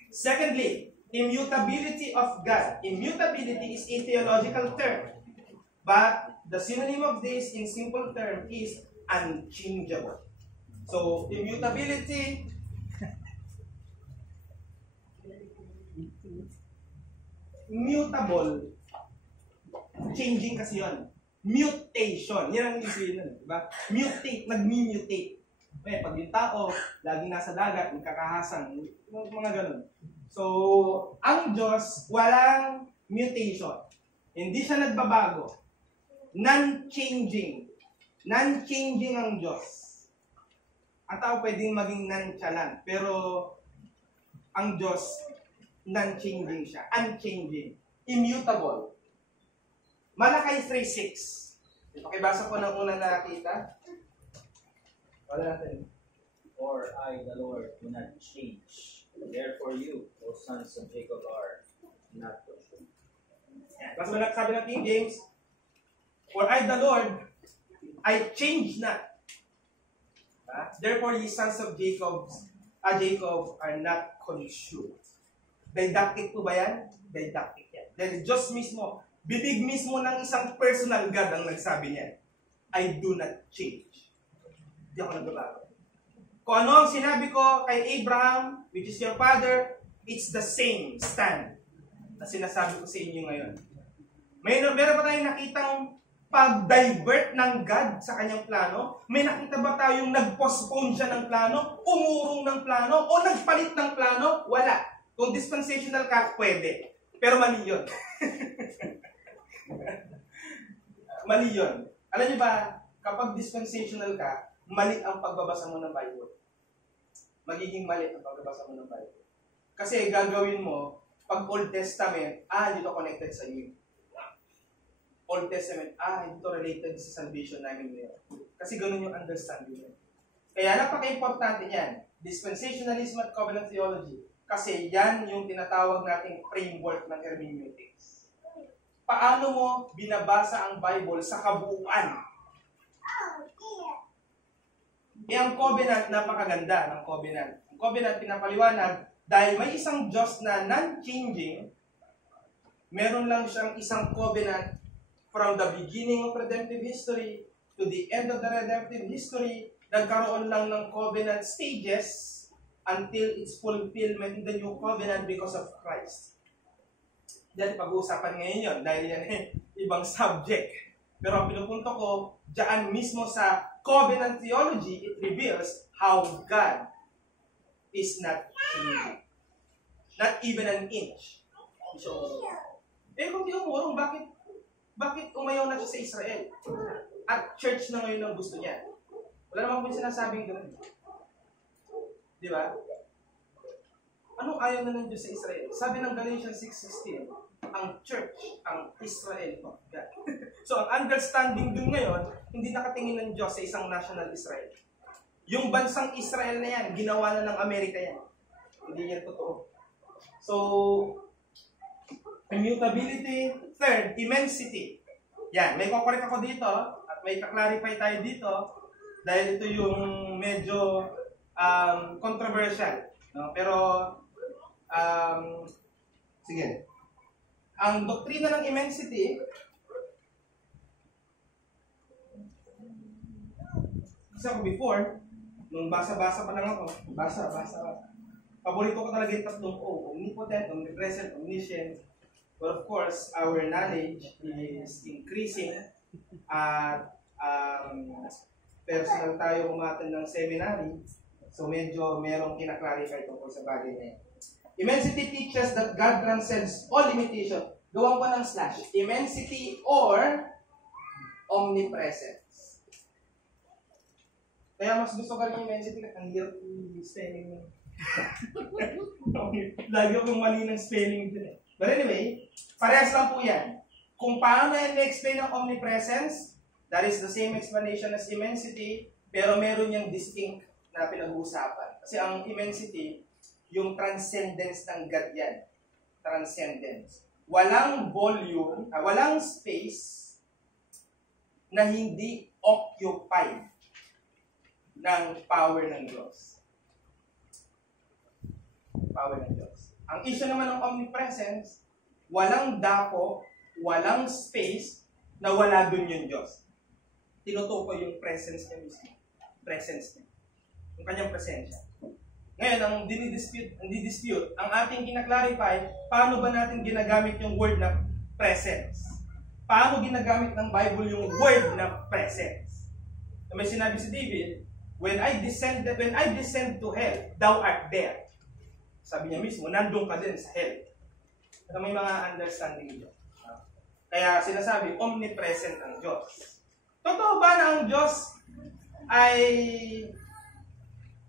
Secondly, immutability of God. Immutability is a theological term. But the synonym of this in simple term is unchangeable. So, immutability, mutable, changing kasi yun. Mutation. Yan ang isipin nun. Diba? Mutate. Nag-mutate. Pag yung tao, laging nasa dagat, magkakahasang, mga ganun. So, ang Diyos, walang mutation. Hindi siya nagbabago. Non-changing. Non-changing ang Diyos. Ang tao pwedeng maging nonchalant. Pero, ang Diyos, non-changing siya. Unchanging. Immutable. Malakay 3:6. Pakibasa ko ng una nakita. Wala natin. For I, the Lord, do not change. Therefore you, O sons of Jacob, are not consumed. Mas sabi ng King James, for I, the Lord, I change not. Therefore ye sons of Jacob are not consumed. Didactic po ba yan? Didactic yan. Dahil Diyos mismo, bibig mismo ng isang personal God ang nagsabi niya, I do not change. Hindi ako nagbabago. Kung ano ang sinabi ko kay Abraham, which is your father, it's the same stand na sinasabi ko sa inyo ngayon. Meron pa tayong nakitang pag-divert ng God sa kanyang plano? May nakita ba tayong nag-postpone siya ng plano? Umurong ng plano? O nagpalit ng plano? Wala. Kung dispensational ka, pwede. Pero mali yun. Mali yun. Alam niyo ba, kapag dispensational ka, mali ang pagbabasa mo ng Bible. Magiging mali ang pagbabasa mo ng Bible. Kasi gagawin mo, pag Old Testament, dito connected sa New. Old Testament, hindi to related sa salvation namin ngayon. Kasi ganun yung understanding niya. Kaya napaka-importante niyan, dispensationalism at covenant theology. Kasi yan yung tinatawag nating framework ng hermeneutics. Paano mo binabasa ang Bible sa kabuuan? Ang covenant, napakaganda ng covenant. Ang covenant, pinapaliwanag, dahil may isang Diyos na non-changing, meron lang siyang isang covenant from the beginning of redemptive history to the end of the redemptive history. Nagkaroon lang ng covenant stages until its fulfillment in the new covenant because of Christ. Diyan pag-uusapan ngayon yun dahil yan ibang subject. Pero ang pinupunto ko, diyan mismo sa covenant theology, it reveals how God is not changing. Not even an inch. So, kung di umurong, bakit umayaw na siya sa Israel? At church na ngayon ang gusto niya. Wala naman kung sinasabing gano'n. Di ba? Anong ayaw na ng Diyos sa Israel? Sabi ng Galatians 6:16, ang church, ang Israel of God. So, ang understanding dun ngayon, hindi nakatingin ng Diyos sa isang national Israel. Yung bansang Israel na yan, ginawa na ng Amerika yan. Hindi yan totoo. So, immutability. Third, immensity. Yan, may kukorek ako dito at may kaklarify tayo dito dahil ito yung medyo controversial. No? Pero, sige. Ang doktrina ng immensity, kasi ako before, nung basa-basa pa lang ako, basa. Paborito ko talaga yung tatlong O, omnipotent, omnipresent, omniscient. But of course, our knowledge is increasing at personal tayo umattend ng seminary, so medyo merong kinaklarify tungkol sa bagay na yan. Immensity teaches that God transcends all limitation. Gawan ko ng slash. Immensity or omnipresence. Kaya mas gusto ko rin yung immensity kasi ang hirap yung spelling mo. Lagi akong mali ng spelling dun eh. But anyway, parehas lang po yan. Kung paano na-explain ang omnipresence, that is the same explanation as immensity, pero meron yung distinct na pinag-uusapan. Kasi ang immensity, yung transcendence ng God yan. Transcendence. Walang volume, walang space na hindi occupied ng power ng Diyos. Power ng Diyos. Ang issue naman ng omnipresence, walang dako, walang space na wala dun yung Diyos. Tinutukoy yung presence niya mismo. Presence niya. Yung kanyang presensya. Ngayon, ang didispute, ang ating kinaklarify, paano ba natin ginagamit yung word na presence? Paano ginagamit ng Bible yung word na presence? So, may sinabi si David, when I descend to hell, thou art there. Sabi niya mismo, nandun ka din sa hell. Pero may mga understanding niyo. Kaya sinasabi, omnipresent ang Diyos. Totoo ba na ang Diyos ay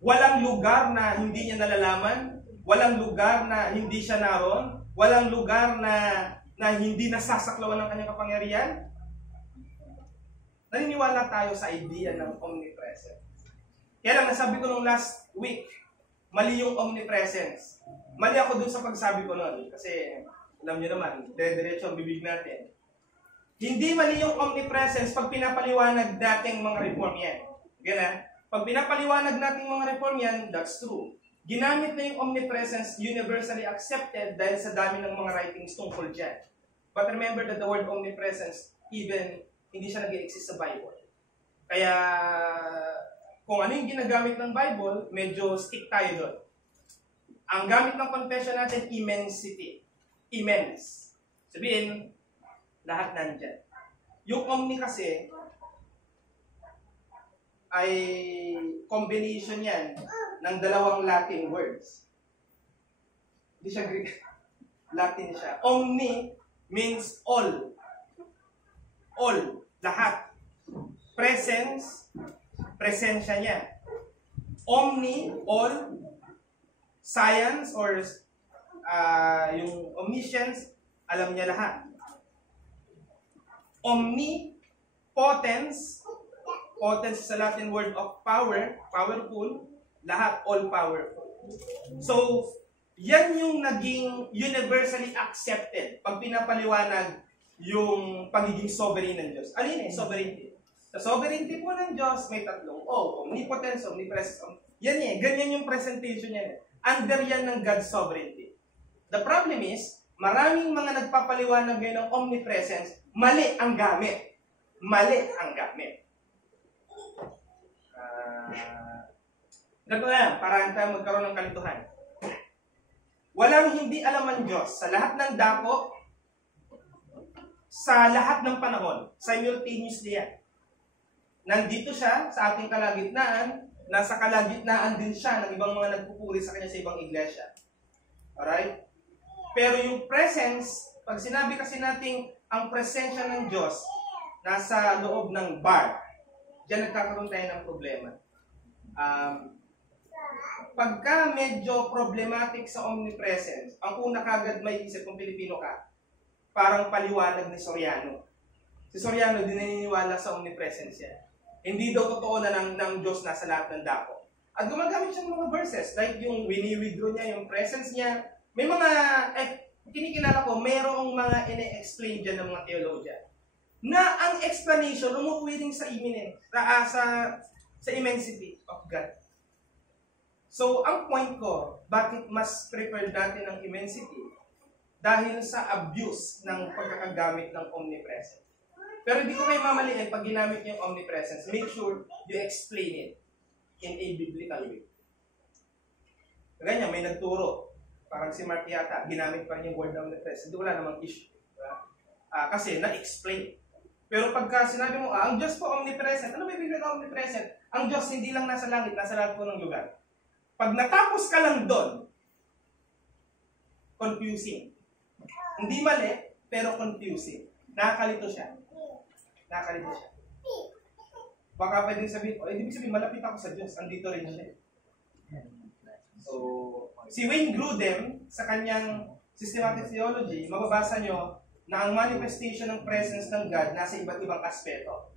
walang lugar na hindi niya nalalaman? Walang lugar na hindi siya naroon? Walang lugar na hindi nasasaklawan ng kanyang kapangyarihan? Naniniwala tayo sa idea ng omnipresent. Kaya lang nasabi ko nung last week, mali yung omnipresence. Mali ako dun sa pagsabi ko nun. Kasi, alam niyo naman, dire-diretso ang bibig natin. Hindi mali yung omnipresence pag pinapaliwanag dating mga reform yan. Ganun? Pag pinapaliwanag nating mga reform yan, that's true. Ginamit na yung omnipresence universally accepted dahil sa dami ng mga writings tungkol dyan. But remember that the word omnipresence, even hindi siya nag-exist sa Bible. Kaya, kung ano yung ginagamit ng Bible, medyo stick tayo doon. Ang gamit ng confession natin, immensity. Immense. Sabihin, lahat nandyan. Yung omni kasi, ay combination yan ng dalawang Latin words. Hindi siya Greek. Latin siya. Omni means all. All. Lahat. Presence, presensya niya. Omni, all. Science or yung omniscience, alam niya lahat. omnipotence, potence sa Latin word of power, powerful, lahat, all-powerful. So, yan yung naging universally accepted pag pinapaliwanag yung pagiging sovereign ng Diyos. Ano yun sovereignty? Sa sovereignty po ng Diyos, may tatlong omnipotence, omnipresence, yan ganyan yung presentation niya. Under yan ng God's sovereignty. The problem is, maraming mga nagpapaliwanag ngayon ng omnipresence, mali ang gamit. Mali ang gamit. Ganito na, para tayo magkaroon ng kalituhan. Walang hindi alam ang Diyos sa lahat ng dako, sa lahat ng panahon. Simultaneously yan. Nandito siya sa ating kalagitnaan, nasa kalagitnaan din siya ng ibang mga nagpupuri sa kanya sa ibang iglesia. Alright? Pero yung presence, pag sinabi kasi nating ang presensya ng Diyos nasa loob ng bar, diyan nagkakaroon tayo ng problema. Pagka medyo problematic sa omnipresence, ang una kagad may isip kung Pilipino ka, parang paliwanag ni Soriano. Si Soriano din naniniwala sa omnipresence yan. Hindi daw totoo na ng Diyos nasa lahat ng dako. At gumagamit siya ng mga verses, like yung wini-withdraw niya, yung presence niya. May mga, kinikilala ko, mayroong mga ine-explain dyan ng mga theologian na ang explanation umuwi rin sa imminence, sa immensity of God. So, ang point ko, bakit mas prefer natin ang immensity? Dahil sa abuse ng pagkakagamit ng omnipresence. Pero hindi ko kayo mamaliin pag ginamit niyo yung omnipresence. Make sure you explain it in a biblical way. Ganyan, may nagturo. Parang si Mark yata, ginamit pa rin yung word ng omnipresence. Hindi wala namang issue. Kasi na-explain. Pero pagka sinabi mo, ang Diyos po omnipresent, ano ba ibig sabihin ng omnipresent? Ang Diyos hindi lang nasa langit, nasa lahat po ng lugar. Pag natapos ka lang doon, confusing. Hindi mali, pero confusing. Nakakalito siya. Nakakalito siya. Baka pwedeng sabihin, ibig sabihin, malapit ako sa Diyos. Andito rin siya. So, si Wayne Grudem, sa kanyang systematic theology, mababasa nyo na ang manifestation ng presence ng God nasa iba't ibang aspeto.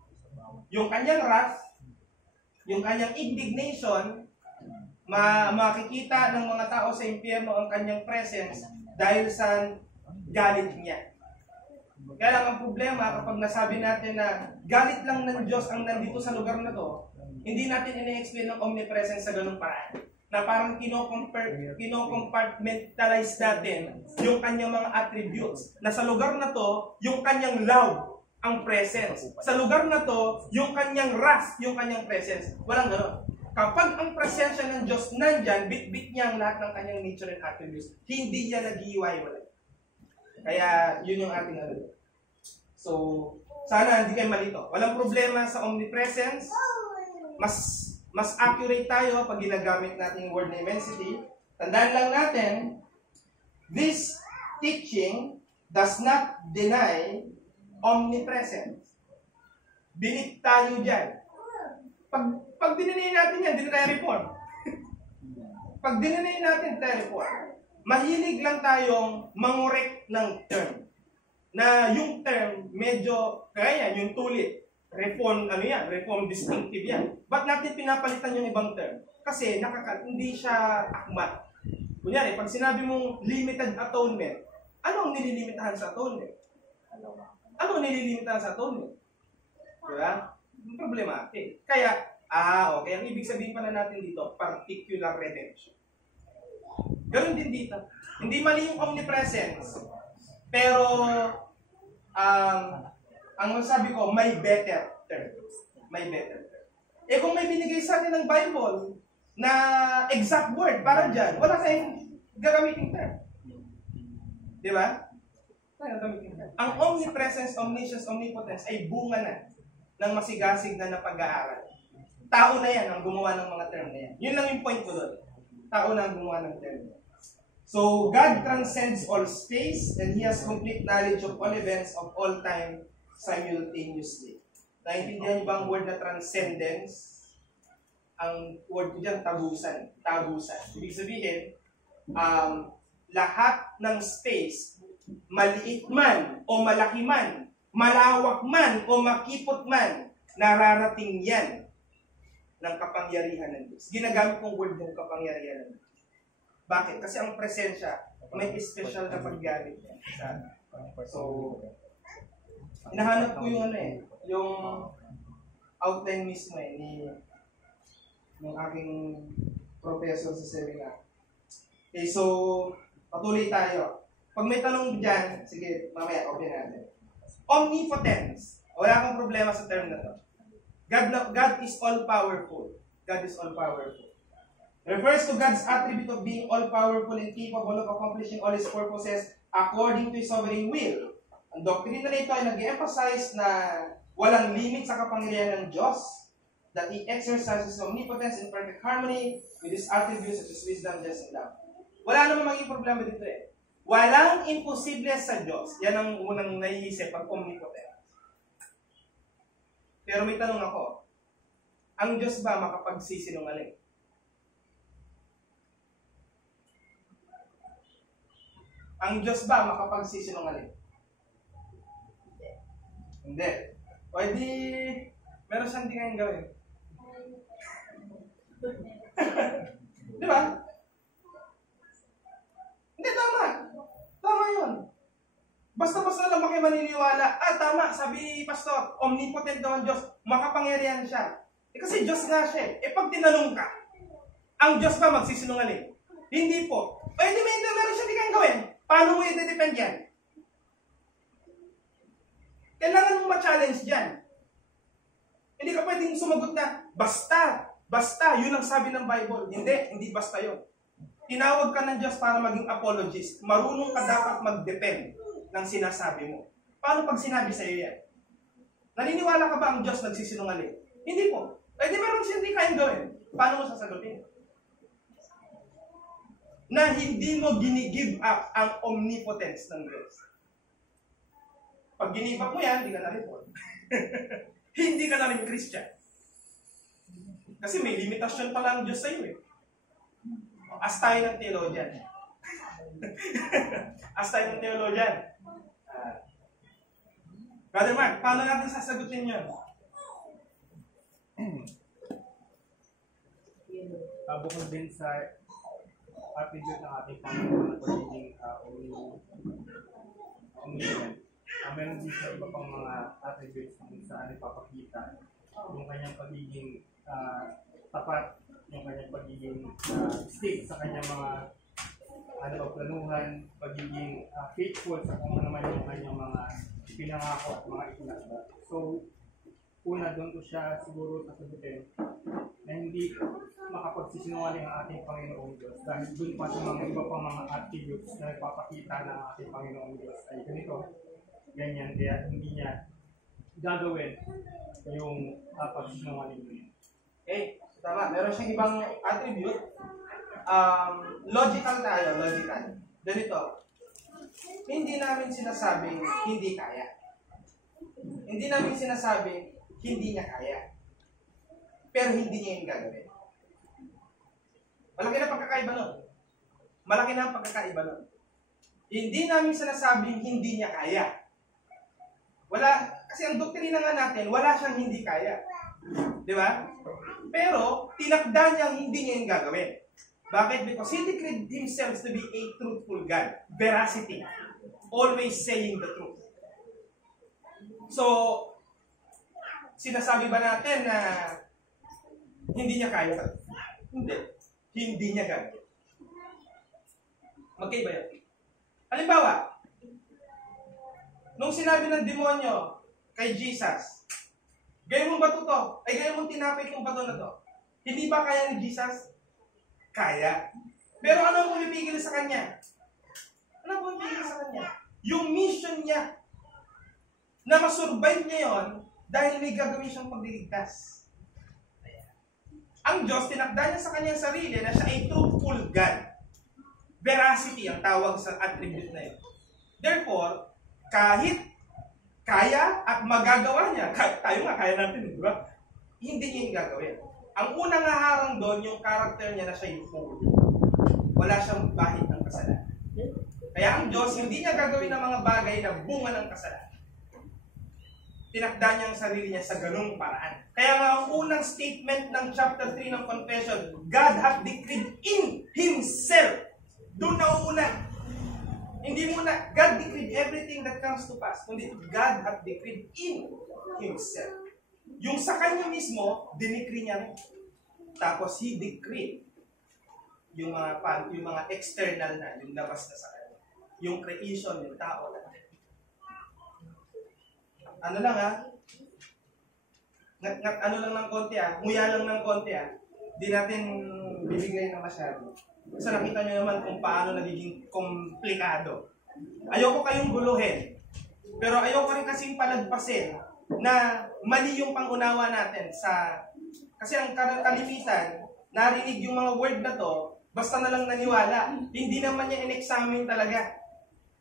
Yung kanyang wrath, yung kanyang indignation, makikita ng mga tao sa impyerno ang kanyang presence dahil sa galit niya. Kaya lang ang problema kapag nasabi natin na galit lang ng Diyos ang nandito sa lugar na to, hindi natin ine-explain ng omnipresence sa ganung paraan. Na parang kino-compartmentalize natin yung kanyang mga attributes. Na sa lugar na to, yung kanyang love, ang presence. Sa lugar na to, yung kanyang wrath, yung kanyang presence. Walang gano'n. Kapag ang presensya ng Diyos nandyan, bit-bit niya ang lahat ng kanyang nature and attributes. Hindi niya nag-iiwalay. Kaya, yun yung ating ano. So, sana hindi kayo malito. Walang problema sa omnipresence. Mas accurate tayo pag ginagamit natin yung word na immensity. Tandaan lang natin, this teaching does not deny omnipresence. Binit tayo dyan. Pag dinanay natin yan, din tayo reform. Pag dinanay natin, tayo reform. Mahilig lang tayong mangurek ng term. Na yung term, medyo, kaya yan, yung tulit. Reform, reform distinctive yan. Ba't natin pinapalitan yung ibang term? Kasi hindi siya akma. Kunyari, pag sinabi mong limited atonement, ano ang nililimitahan sa atonement? Ano ang nililimitahan sa atonement? Diba? Problematic. Kaya, okay. Ang ibig sabihin pala natin dito, particular redemption. Ganun din dito. Hindi mali yung omnipresence. Pero, ang masabi ko, may better term. May better term. Kung may binigay sa atin ng Bible na exact word para dyan, wala tayong gagamitin term. Di ba? Ang omnipresence, omniscience, omnipotence ay bunga na ng masigasig na pag-aaral. Tao na yan ang gumawa ng mga term na yan. Yun lang yung point ko doon. Tao na ang gumawa ng term. So, God transcends all space and He has complete knowledge of all events of all time simultaneously. Naintindihan niyo ba ang word na transcendence? Ang word ko dyan, tabusan. Tabusan. Ibig sabihin, lahat ng space, maliit man o malaki man, malawak man o makipot man, nararating yan ng kapangyarihan ng Diyos. Ginagamit kong word ng kapangyarihan ng Diyos. Bakit? Kasi ang presensya, may special na paggamit yan. So, hinahanap ko yung yung outline mismo ng aking professor sa seminar. Okay, so, patuloy tayo. Pag may tanong dyan, sige, mamaya, open natin. Omnipotence. Wala akong problema sa term na to. God is all-powerful. God is all-powerful. Refers to God's attribute of being all-powerful and capable of accomplishing all His purposes according to His sovereign will. Ang doktrina na ito ay nag-emphasize na walang limit sa kapangyarihan ng Diyos, that He exercises omnipotence in perfect harmony with His attributes such as wisdom, justice, and love. Wala naman maging problema dito Walang imposible sa Diyos. Yan ang unang naiisip pag omnipotence. Pero may tanong ako, ang Diyos ba makapagsisinungaling? Ang Diyos ba makapagsisinungaling? Hindi. O di, meron siyang di kayang gawin. Di ba? Hindi, tama. Tama yun. Basta-basta lang kayo maniniwala. Tama, sabi Pastor, omnipotent daw ang Diyos, makapangyarihan siya. Kasi Diyos nga siya. Pag tinanong ka, ang Diyos ba magsisinungaling? Hindi po. Di meron siya di kayang gawin. Paano mo i-depend yan? Kailangan mong ma-challenge dyan. Hindi ka pwedeng sumagot na, basta, yun ang sabi ng Bible. Hindi basta yun. Tinawag ka ng Diyos para maging apologist. Marunong ka dapat mag-depend ng sinasabi mo. Paano pag sinabi sa iyo yan? Naniniwala ka ba ang Diyos nagsisinungaling? Hindi po. Di meron siya hindi kayang gawin. Paano mo sasagutin? Na hindi mo gini-give up ang omnipotence ng Diyos. Pag ginive up mo yan, hindi ka na rin hindi ka na rin Christian. Kasi may limitasyon pala ang Diyos sa iyo As tayo ng theologian. As tayo ng theologian. Brother Mark, paano natin sasagutin yun? Bukod din sa attribute ng ating Panginoon na pagiging omniscient. Meron din sa iba pang mga attributes kung saan ipapakita yung kanyang pagiging tapat, yung kanyang pagiging stick sa kanyang mga planuhan, pagiging faithful sa kung ano man yung kanyang mga pinangako at mga itinakda. So, una doon ko siya siguro sasagutin na hindi makapagsisinungaling ang ating Panginoong Diyos dahil doon pa sa mga iba pang mga attributes na nagpapakita ng ating Panginoong Diyos ay ganito, ganyan, kaya hindi niya gagawin yung pagsisinungaling niya. Tama. Meron siyang ibang attribute. Logical tayo, logical. Ganito. Hindi namin sinasabing hindi kaya. Hindi namin sinasabing hindi niya kaya. Pero hindi niya yung gagawin. Malaki na pagkakaiba nun. Malaki na ang pagkakaiba nun. Hindi namin sinasabing hindi niya kaya. Kasi ang doktrina nga natin, wala siyang hindi kaya. Di ba? Pero, tinakda niyang hindi niya yung gagawin. Bakit? Because He declared Himself to be a truthful God. Veracity. Always saying the truth. So, sinasabi ba natin na hindi niya kaya? Hindi. Hindi niya gagawin. Magkaiba yan. Halimbawa, nung sinabi ng demonyo kay Jesus, gaya mong bato to, gaya mong tinapay itong bato na to. Hindi ba kaya ni Jesus? Kaya. Pero ano ang pumipigil sa kanya? Ano ang pumipigil sa kanya? Yung mission niya na masurvive niya yon dahil may gagawin siyang pagliligtas. Ang Diyos, tinakda niya sa kanyang sarili na siya ay truthful God. Veracity ang tawag sa attribute na yun. Therefore, kahit kaya at magagawa niya, tayo nga kaya natin, di ba? Hindi niya yung gagawin. Ang unang haharang doon, yung character niya na siya yung fool. Wala siyang bahid ng kasalanan. Kaya ang Diyos, hindi niya gagawin ng mga bagay na bunga ng kasalanan. tinakda niya ang sarili niya sa ganung paraan. Kaya nga ang unang statement ng chapter 3 ng confession, God hath decreed in Himself. Doon na una. Hindi muna, God decreed everything that comes to pass. Kundi, God hath decreed in Himself. Yung sa Kanya mismo, dinikri niya. Tapos, He decreed yung mga external na, yung labas na sa Kanya. Yung creation, yung tao na. Ano lang ano lang ng konti nguya lang ng konti di natin bibigay na masyado. Kasi nakita nyo naman kung paano nagiging komplikado. Ayoko kayong guluhin, pero ayoko rin kasing palagpasin na mali yung pangunawa natin kasi ang kalimitan, narinig yung mga word na to, basta na lang naniwala. Hindi naman niya in-examine talaga.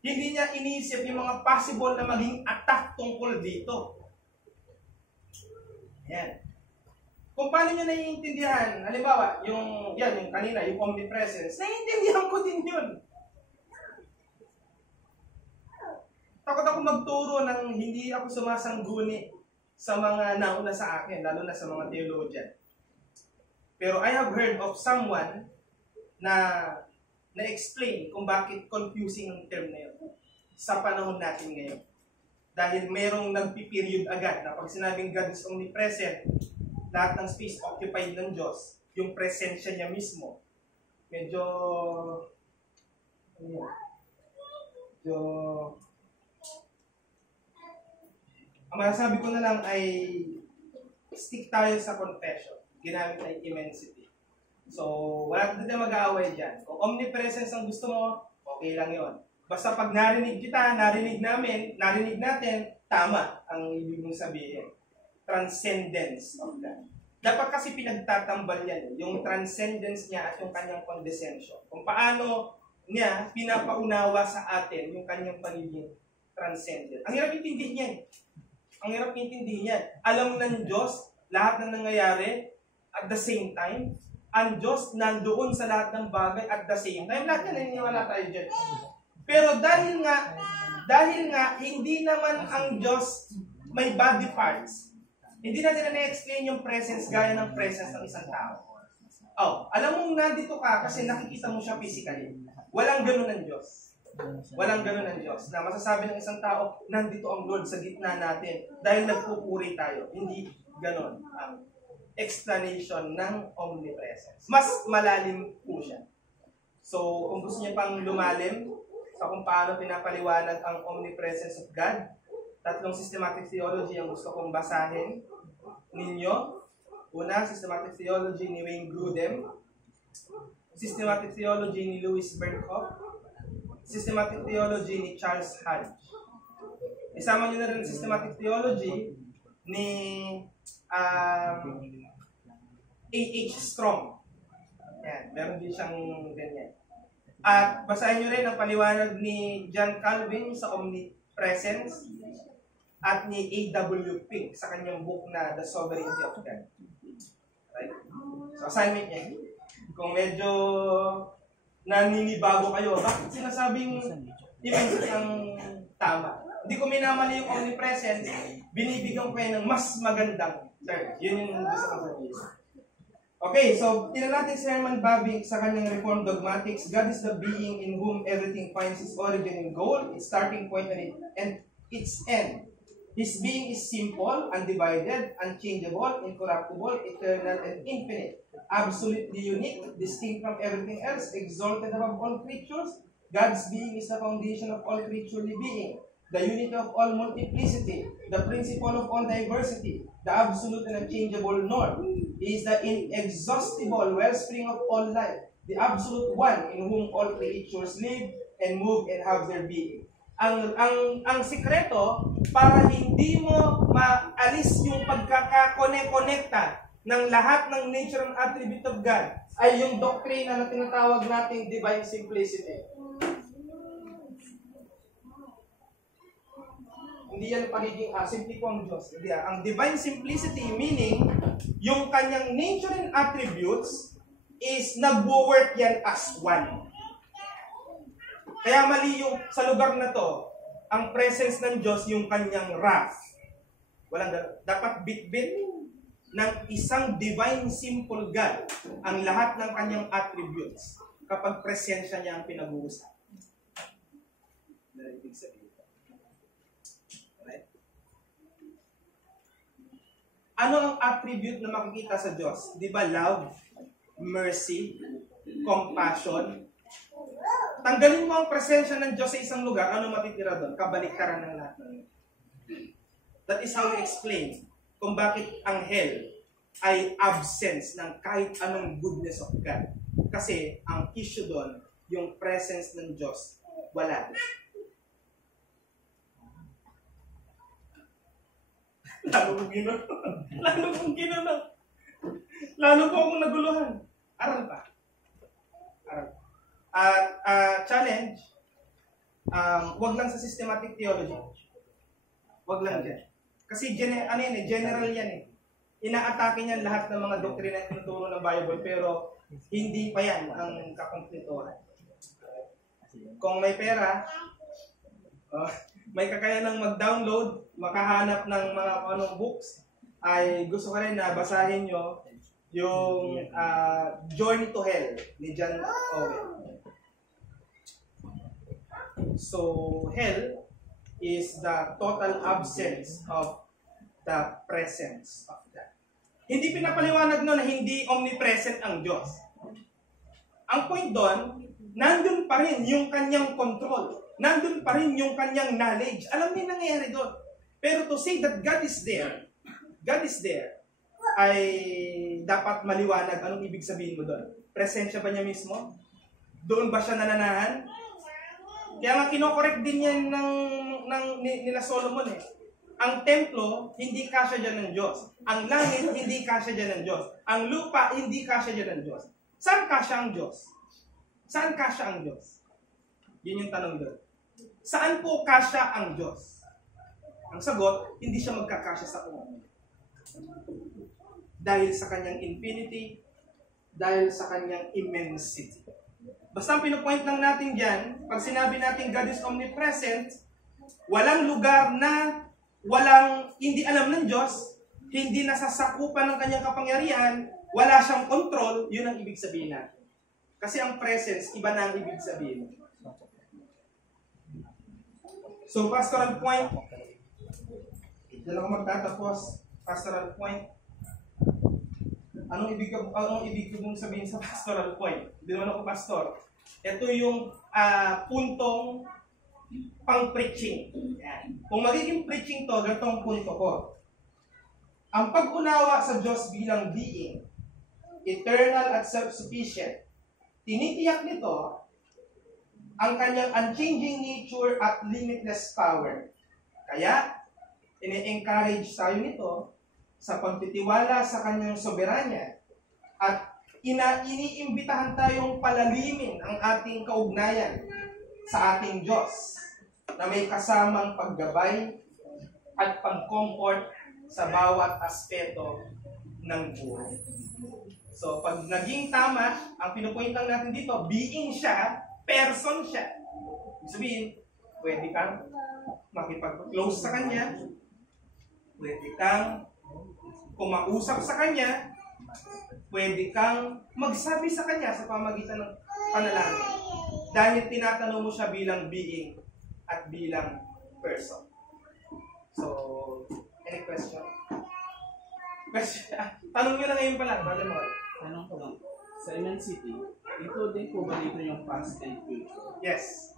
Hindi niya iniisip yung mga possible na maging attack tungkol dito. Yan. Kung paano nyo naiintindihan, halimbawa, yung kanina, yung omnipresence, naiintindihan ko din yun. Takot ako magturo ng hindi ako sumasangguni sa mga nauna sa akin, lalo na sa mga theologian. Pero I have heard of someone na-explain kung bakit confusing ang term na yun sa panahon natin ngayon. Dahil merong nagpiperiod agad na pag sinabing God is omnipresent, lahat ng space occupied ng Diyos, yung presensya niya mismo, medyo ang masasabi ko na lang ay stick tayo sa confession. Ginamit ay immensity. So, wala tayo mag-aaway dyan. Kung omnipresence ang gusto mo, okay lang yon. Basta pag narinig kita, narinig natin, tama ang ibig mong sabihin. Transcendence of God. Dapat kasi pinagtatambal yan, yung transcendence niya at yung kanyang condescension. Kung paano niya pinapaunawa sa atin yung kanyang pagiging transcendent. Ang hirap intindihin yan. Alam ng Diyos lahat ng nangyayari at the same time. Ang Diyos nandoon sa lahat ng bagay at the same time. Lahat yan, naniniwala tayo dyan. Pero dahil nga, hindi naman ang Diyos may body parts, hindi natin na-explain yung presence gaya ng presence ng isang tao. Alam mo nandito ka kasi nakikita mo siya physically. Walang ganun ng Diyos. Walang ganun ng Diyos. Na masasabi ng isang tao, nandito ang Lord sa gitna natin dahil nagpupuri tayo. Hindi ganun ang explanation ng omnipresence. Mas malalim po siya. So, kung gusto niyo pang lumalim sa kung paano pinapaliwanag ang omnipresence of God, tatlong systematic theology ang gusto kong basahin ninyo. Una, systematic theology ni Wayne Grudem, systematic theology ni Louis Berkhoff, systematic theology ni Charles Hodge. Isama nyo na rin systematic theology ni A.H. Strong. Yan, meron din siyang ganyan. At basahin nyo rin ang paliwanag ni John Calvin sa omnipresence at ni A.W. Pink sa kanyang book na The Sovereignty of God. Right? So, assignment niya. Kung medyo naninibago kayo, bakit sinasabing immensity ang tama? Hindi ko minamali yung omnipresence, binibigyan ko kayo ng mas magandang term. Yun yung gusto ko sabihin. Okay, so tingnan natin si Herman Bavinck sa kanyang Reformed Dogmatics. God is the being in whom everything finds its origin and goal, its starting point and its end. His being is simple, undivided, unchangeable, incorruptible, eternal, and infinite. Absolutely unique, distinct from everything else, exalted above all creatures. God's being is the foundation of all creaturely being, the unity of all multiplicity, the principle of all diversity, the absolute and unchangeable norm. He is the inexhaustible wellspring of all life, the absolute one in whom all creatures live and move and have their being. Ang sikreto para hindi mo maalis yung pagkakakonekta ng lahat ng nature and attribute of God ay yung doktrina na tinatawag nating divine simplicity. Hindi yan pagiging simple po ang Diyos. Hindi, ang divine simplicity meaning yung kanyang nature and attributes is nagwo-work yan as one. Kaya mali yung sa lugar na to, ang presence ng Diyos yung kanyang wrath. Walang ganun. Dapat bit-bit ng isang divine simple God ang lahat ng kanyang attributes kapag presensya niya ang pinag-uusap. Ibig sabihin. Alright? Ano ang attribute na makikita sa Diyos? Di ba love, mercy, compassion? Tanggalin mo ang presensya ng Diyos sa isang lugar, ano matitira doon? Kabaliktaran ng lahat ng yun. That is how we explain kung bakit ang hell ay absence ng kahit anong goodness of God. Kasi ang issue doon, yung presence ng Diyos, wala. Lalo kong gino'n. Lalo kong gino'n. Lalo po akong naguluhan. Aral pa. Aral. Challenge, wag lang sa systematic theology. Wag lang dyan. Kasi general yan eh. Inaatake niyan lahat ng mga doktrina na tinuturo ng Bible, pero hindi pa yan ang kakumpletuhan. Kung may pera, may kakayanang mag-download, makahanap ng mga anong books, ay gusto ko rin na basahin nyo yung Journey to Hell ni John Owen. So, hell is the total absence of the presence of God. Hindi pinapaliwanag no na hindi omnipresent ang Diyos. Ang point doon, nandun pa rin yung kanyang control. Nandun pa rin yung kanyang knowledge. Alam niyo nangyayari doon. Pero to say that God is there, ay dapat maliwanag anong ibig sabihin mo doon. Presensya ba niya mismo? Doon ba siya nananahan? Kaya nga kinokorek din yan nila Solomon eh. Ang templo, hindi kasya dyan ng Diyos. Ang langit, hindi kasya dyan ng Diyos. Ang lupa, hindi kasya dyan ng Diyos. Saan kasya ang Diyos? Saan kasya ang Diyos? Yun yung tanong doon. Saan po kasya ang Diyos? Ang sagot, hindi siya magkakasya sa kanya. Dahil sa kanyang infinity, dahil sa kanyang immensity. Basta ang pinupoint lang natin dyan, pag sinabi natin God is omnipresent, walang lugar na hindi alam ng Diyos, hindi nasasakupan ng kanyang kapangyarihan, wala siyang control, yun ang ibig sabihin natin. Kasi ang presence, iba na ang ibig sabihin. So, pastoral point, dyan ako magtatapos, pastoral point. Anong ibig kong sabihin sa pastoral point? Hindi naman ako pastor. Ito yung puntong pang-preaching. Yan. Kung magiging preaching to, ganito ang punto ko. Ang pag-unawa sa Diyos bilang being, eternal at self-sufficient, tinitiyak nito ang kanyang unchanging nature at limitless power. Kaya, ini-encourage tayo nito sa pagtitiwala sa kanyang soberanya at iniimbitahan tayong palalimin ang ating kaugnayan sa ating Diyos na may kasamang paggabay at pag-comfort sa bawat aspeto ng buhay. So, pag naging tama, ang pinupoint lang natin dito, being siya, person siya. Ibig sabihin, pwede kang makipag-close sa Kanya, pwede kang kumausap sa Kanya, pwede kang magsabi sa Kanya sa pamagitan ng panalangin. Dahil tinatanong mo siya bilang being at bilang person. So, any question? Tanong nyo na ngayon pala, Brother Moy. Tanong ko lang, sa immensity, including po ba dito yung past and future? Yes.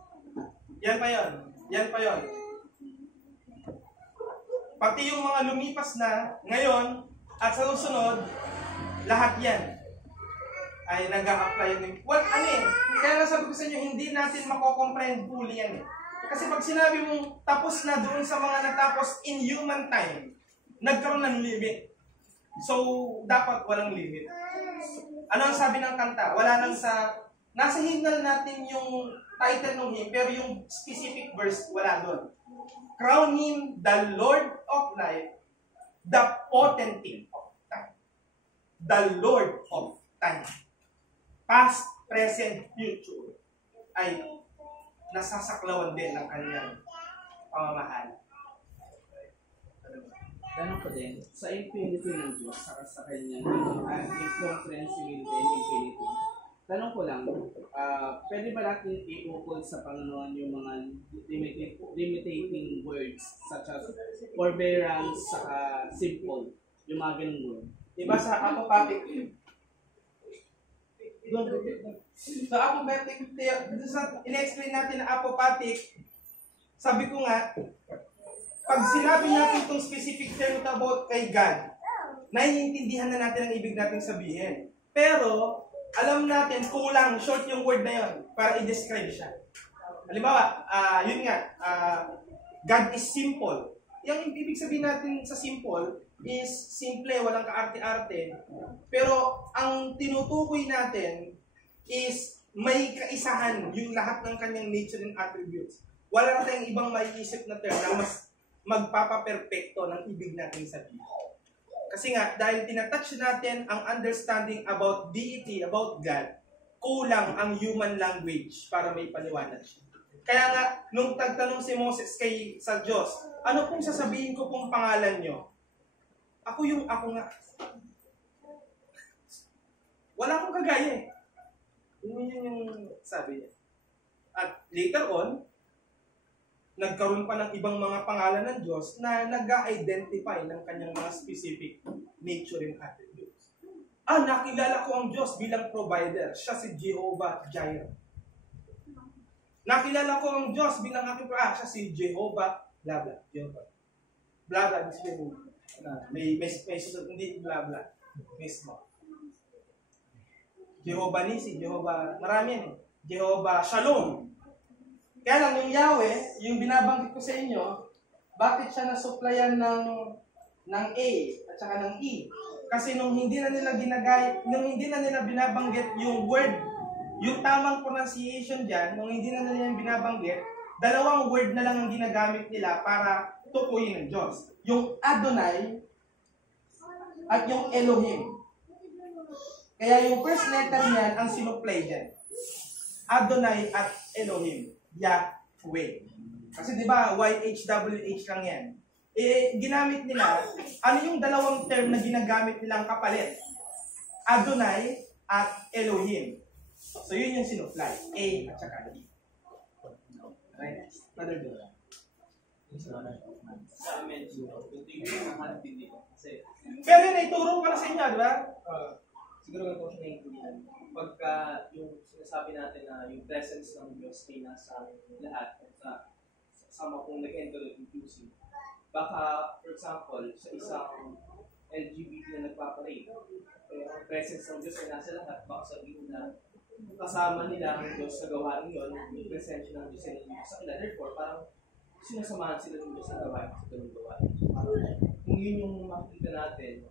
Yan pa yon. Yan pa yon. Pati yung mga lumipas na ngayon at sa susunod, lahat yan ay nag-a-apply din. Kaya nasabi ko sa inyo, hindi natin mako-comprehend fully yan eh. Kasi pag sinabi mong tapos na doon sa mga natapos in human time, nagkaroon ng limit. So, dapat walang limit. Ano ang sabi ng kanta? Wala nang nasa hymnal natin yung title ng hymn, pero yung specific verse, wala doon. Crown Him the Lord of Life, the potentate of time. The Lord of time. Past, present, future ay nasasaklawan din ng kanyang pamamahal. tanong ko din, sa infinity ng Diyos, saka sa kanyang incomprehensibility and infinity, tanong ko lang, pwede ba natin i-ukol sa Panginoon yung mga limiting words such as forbearance, saka simple, yung mga ganung word? Diba sa apophatic? So apophatic, in-explain natin na apophatic, sabi ko nga, pag sinabi natin itong specific term about kay God, naiintindihan na natin ang ibig natin sabihin. Pero, alam natin, kulang, short yung word na yon para i-describe siya. Halimbawa, yun nga, God is simple. Yung ibig sabihin natin sa simple is simple, walang kaarte-arte. Pero, ang tinutukoy natin is may kaisahan yung lahat ng kanyang nature and attributes. Wala na tayong ibang maiisip na term na mas magpapaperpekto ng ibig natin sabihin. Kasi nga, dahil tinatouch natin ang understanding about deity, about God, kulang ang human language para may paliwanag siya. Kaya nga, nung tagtanong si Moses sa Diyos, ano pong sasabihin ko pong pangalan nyo? Ako nga. Wala akong kagaya eh. Yun yung sabi niya. At later on, nagkaroon pa ng ibang mga pangalan ng Diyos na nag-identify ng kanyang mga specific nature and attributes. Nakilala ko ang Diyos bilang provider. Siya si Jehovah Jireh. Nakilala ko ang Diyos bilang aking siya si Jehovah blah blah. Jehovah. Blah blah. May susunod, hindi blah blah. Mismo. Jehovah Nisi, Jehovah, marami yan eh. Jehovah Shalom. Kaya lang yung Yahweh, yung binabanggit ko sa inyo, bakit siya nasupplyan ng A at saka ng E? Kasi nung hindi na nila binabanggit yung word, yung tamang pronunciation dyan, nung hindi na nila yung binabanggit, dalawang word na lang ang ginagamit nila para tukuyin ng Diyos. Yung Adonai at yung Elohim. Kaya yung first letter niyan ang sinupply dyan. Adonai at Elohim. Yahweh. Kasi di ba YHWH lang yan. Ginamit nila, ano yung dalawang term na ginagamit nilang kapalit? Adonai at Elohim. So yun yung sinupply. A at saka E. Right? Brother Dora. Sa amin, yung tingin ng hanapin dito. Kasi, pero yun, ituro ko na sa inyo, di ba? siguro ganito siya naiintindihan. Pagka yung sinasabi natin na yung presence ng Diyos ay nasa lahat at sama kung nag-enter inclusive. Baka, for example, sa isang LGBT na nagpaparade, ang presence ng Diyos ay nasa lahat, baka sabihin na kasama nila ang Diyos sa gawain yun, yung presensya ng Diyos ay nandito sa kanila. Therefore, parang sinasamahan sila ng Diyos sa gawain sa ganung gawain. So, parang kung yun yung makikita natin,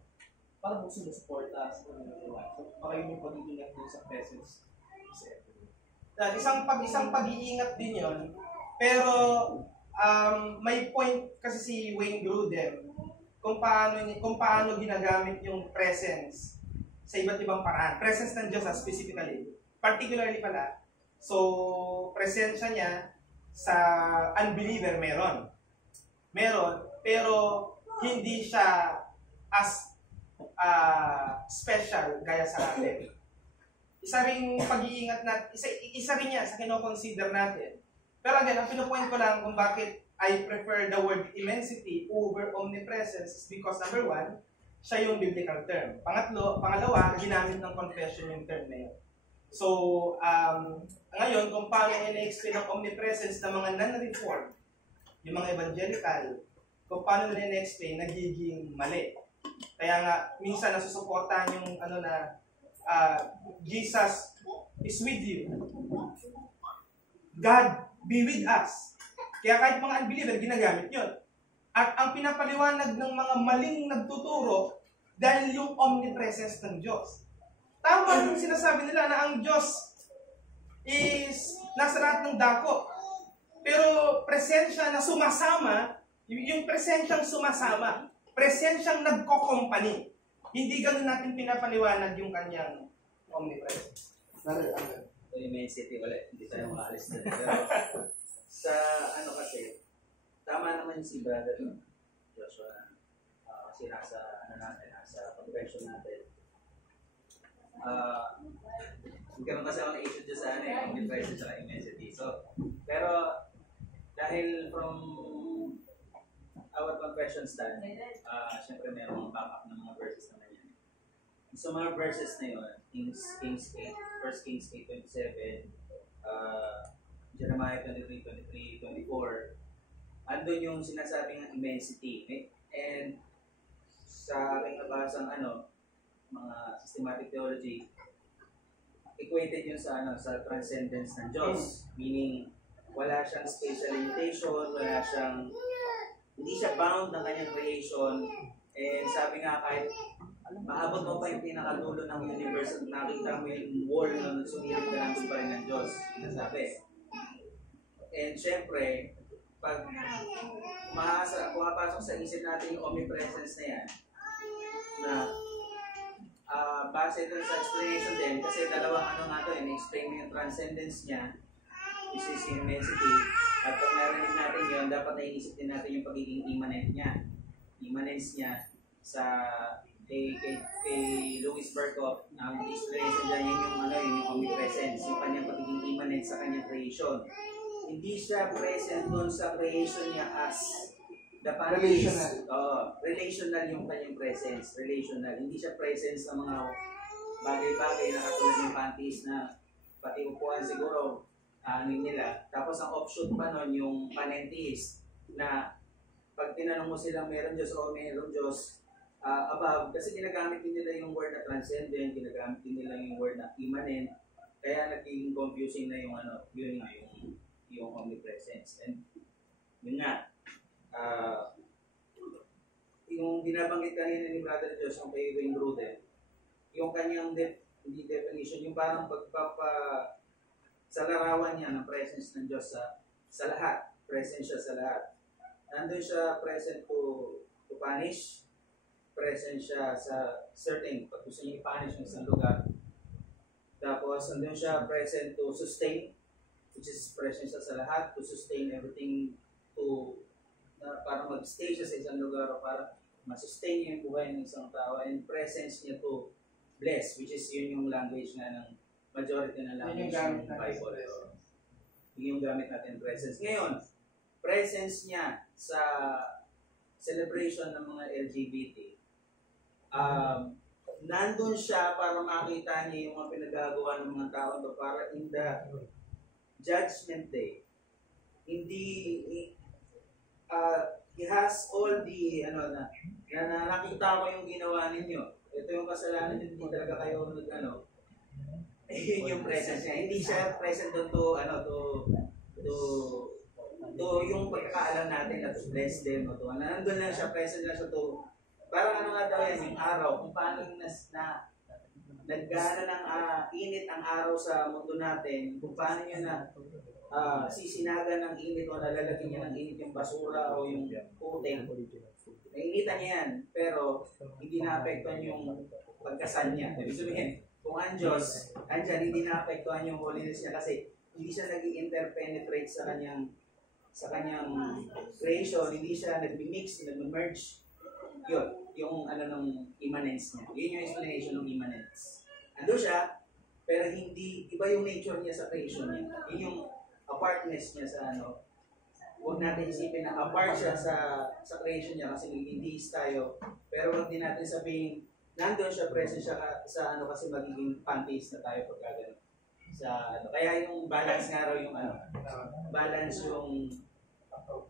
parang kung sumusuporta sa kanilang gawain. So, baka yun yung pag-iingat din sa presence. Isang pag-iingat din yun. Pero, may point kasi si Wayne Grudem kung paano ginagamit yung presence sa iba't ibang paraan. Presence ng Diyos specifically. Particularly pala, so, presensya niya sa unbeliever meron. Pero hindi siya as special gaya sa atin. Isa ring pag-iingat natin, isa rin yan sa kino-consider natin. Pero again, ang pinupoint ko lang kung bakit I prefer the word immensity over omnipresence is because number one, siya yung biblical term. Pangalawa, ginamit ng confession yung term na yun. So, ngayon, kung paano in-explain ang omnipresence ng mga non-reformed, yung mga evangelical, kung paano nila in-explain, nagiging mali. Kaya nga, minsan nasusuportahan yung Jesus is with you. God be with us. Kaya kahit mga unbeliever, ginagamit yun. At ang pinapaliwanag ng mga maling nagtuturo dahil yung omnipresence ng Diyos. Tama yung sinasabi nila na ang Diyos is nasa lahat ng dako. Pero presensya na sumasama, yung presensyang sumasama, presensyang nagko-company. Hindi ganun natin pinapaliwanag yung kanyang omnipresence. So, yung main city, wala, hindi tayo makaalis na. Pero, sa kasi, tama naman si Brother Joshua, kasi nasa confession natin. Nagkaroon kasi ako na issue dyan sa omnipresence at immensity. So, pero dahil from our confession stand, syempre mayroong backup ng mga verses naman yan. So mga verses na yun, Kings 8, 1 Kings 8:27, Jeremiah 23:23, 24, andun yung sinasabing immensity. And sa aking nabasang mga systematic theology, equated yun sa transcendence ng Diyos. Meaning, wala siyang spatial limitation, hindi siya bound ng kanyang creation. And sabi nga, kahit maabot mo pa yung pinakadulo ng universe at nakita mo yung wall na sumirit ka nandun pa rin ng Diyos. Yun ang sabi. And syempre, pag pumapasok sa isip natin yung omnipresence na yan, na base dun sa explanation din, kasi dalawang explain mo yung transcendence niya, which is immensity, at pag narinig natin yun, dapat naiisip din natin yung pagiging immanent niya. Immanence niya sa kay Louis Berkhoff, ang explanation niya yun yung omnipresence, yung kanyang pagiging immanent sa kanyang creation. Hindi siya present doon sa creation niya as the panties. Relational yung kanyang presence. Relational. Hindi siya present sa mga bagay-bagay na katulad ng panties na pati upuan siguro nila. Tapos ang offshoot pa nun yung panentheist na pag tinanong mo silang meron Diyos o meron Diyos above, kasi ginagamit din nila yung word na transcendent, ginagamit din nila yung word na immanent, kaya naging confusing na yung yung omnipresence. And yun nga, yung binabanggit kanina ni Brother Josh, yung kay Wayne Grudem, yung kanyang definition, yung parang sa larawan niya ng presence ng Diyos sa lahat, presence siya sa lahat. Nandun siya present to punish, present siya sa certain, pag gusto niya i-punish ng isang lugar. Tapos, nandun siya present to sustain, which is present siya sa lahat, to sustain everything, para mag-stay siya sa isang lugar o para ma-sustain niya yung buhay ng isang tao, and presence niya to bless, which is yun yung language nga ng majority ng language ng Bible. Yun yung gamit natin, presence. Ngayon, presence niya sa celebration ng mga LGBT, nandun siya para makita niya yung mga pinagagawa ng mga tao to, para in the Judgment Day, he has all the na nakita ko yung ginawa ninyo. Ito yung kasalanan nyo, hindi talaga kayo yun yung presence niya. Hindi siya present doon to yung pagkakaalam natin na to bless them o to. Nandun lang siya, present lang siya to. Parang nga daw yan, yung araw, kung paano yung naggana ng init ang araw sa mundo natin, kung paano nyo na sisinagan ng init o nalalagyan niya ng init yung basura o yung puting. Nainitan niya yan, pero hindi na-apektuhan yung pagkasal niya. Ibig sabihin, kung ang Diyos, andyan, hindi na-apektuhan yung holiness niya kasi hindi siya nag-interpenetrate sa kanyang creation, hindi siya nag-mix, nag-merge. Yun, yung ng immanence niya. Yun yung explanation ng immanence. Ando siya, pero hindi, iba yung nature niya sa creation niya. Yun yung apartness niya sa huwag natin isipin na apart siya sa creation niya kasi hindi tayo. Pero huwag din natin sabihin, nandun siya, present siya sa kasi magiging panties na tayo pagka gano'n. Kaya yung balance nga raw yung balance yung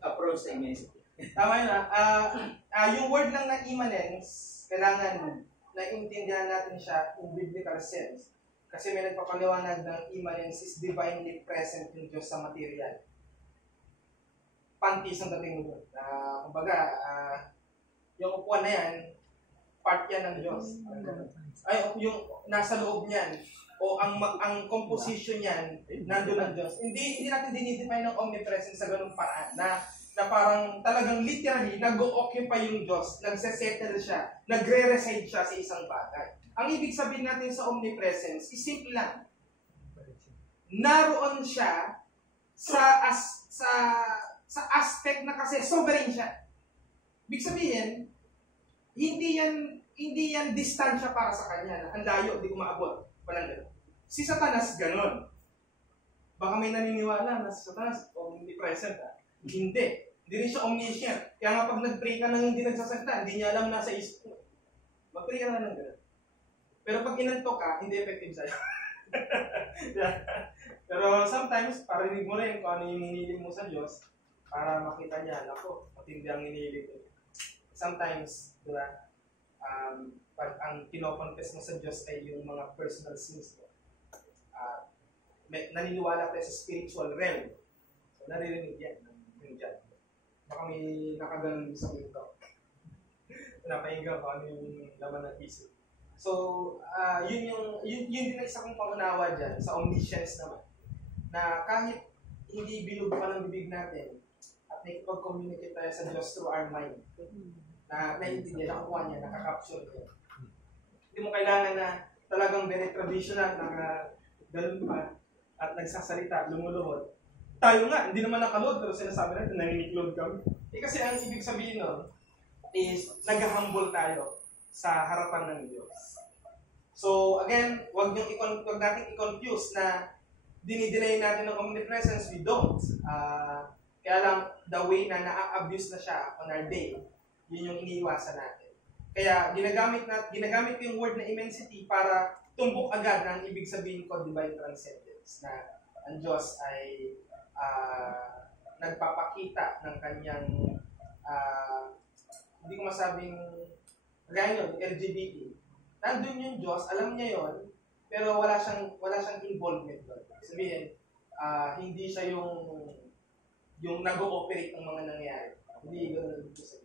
approach sa immensity. Tama yun yung word lang na immanence, kailangan naintindihan natin siya in biblical sense. Kasi may nagpapaliwanag ng immanence is divinely present yung Diyos sa material. Panties ang dating mo doon. Kumbaga, yung upuan na yan, part yan ng Diyos. Ay, yung nasa loob niyan, o ang composition niyan, nandun ng Diyos. Hindi natin dinidefine ng omnipresence sa ganung paraan na parang talagang literally nag-o-occupy yung Diyos, nagse-settle siya, nagre-reside siya sa isang bagay. Ang ibig sabihin natin sa omnipresence is simple lang. Naroon siya sa aspect na kasi sovereign siya. Ibig sabihin, hindi yan distansya para sa kanya, na ang layo, hindi ko maabot. Walang ganun. Si Satanas, ganun. Baka may naniniwala na si Satanas omnipresent. Hindi. Hindi rin siya omniscient. Kaya nga pag nag-pray ka nang hindi nagsasalita, hindi niya alam nasa isip mo. Mag-pray ka na ng ganun. Pero pag inantok ka, hindi effective sa'yo. Pero sometimes, parinig mo rin kung ano yung hinihiling mo sa Diyos para makita niya, ako, matindi ang hinihiling ko. Sometimes, di ba, pag ang kinoconfess mo sa Diyos ay yung mga personal sins mo, naniniwala tayo sa spiritual realm. So, naririnig yan ng dyan. Baka may nakaganon sa ito. Napahinga ko ano yung laman ng isip. So, yun din ang isa kong pangunawa dyan sa omniscience naman. Na kahit hindi bilog pa ng bibig natin at nakipag-communicate tayo sa Diyos through our mind, na naiintindihan, nakukuha niya, nakaka-capture niya. Hindi mo kailangan na talagang very traditional, ganun pa, at nagsasalita, lumuluhod. Tayo nga, hindi naman nakaload, pero sinasabi natin, naniniklod kami. Kasi ang ibig sabihin nun, is nag-humble tayo sa harapan ng Diyos. So, again, wag natin i-confuse na dinideny natin ng omnipresence, we don't. Kaya lang, the way na na-abuse na siya on our day, yun yung iniiwasan natin. Kaya, ginagamit ko yung word na immensity para tumbok agad ng ibig sabihin ko, divine transcendence, na ang Diyos ay nagpapakita ng kanyang hindi ko masabing gaya yun, LGBT. Nandun yung Diyos, alam niya yon, pero wala siyang involvement doon. Sabihin, hindi siya yung nag-ooperate ng mga nangyayari. Hindi gano'n sabihin.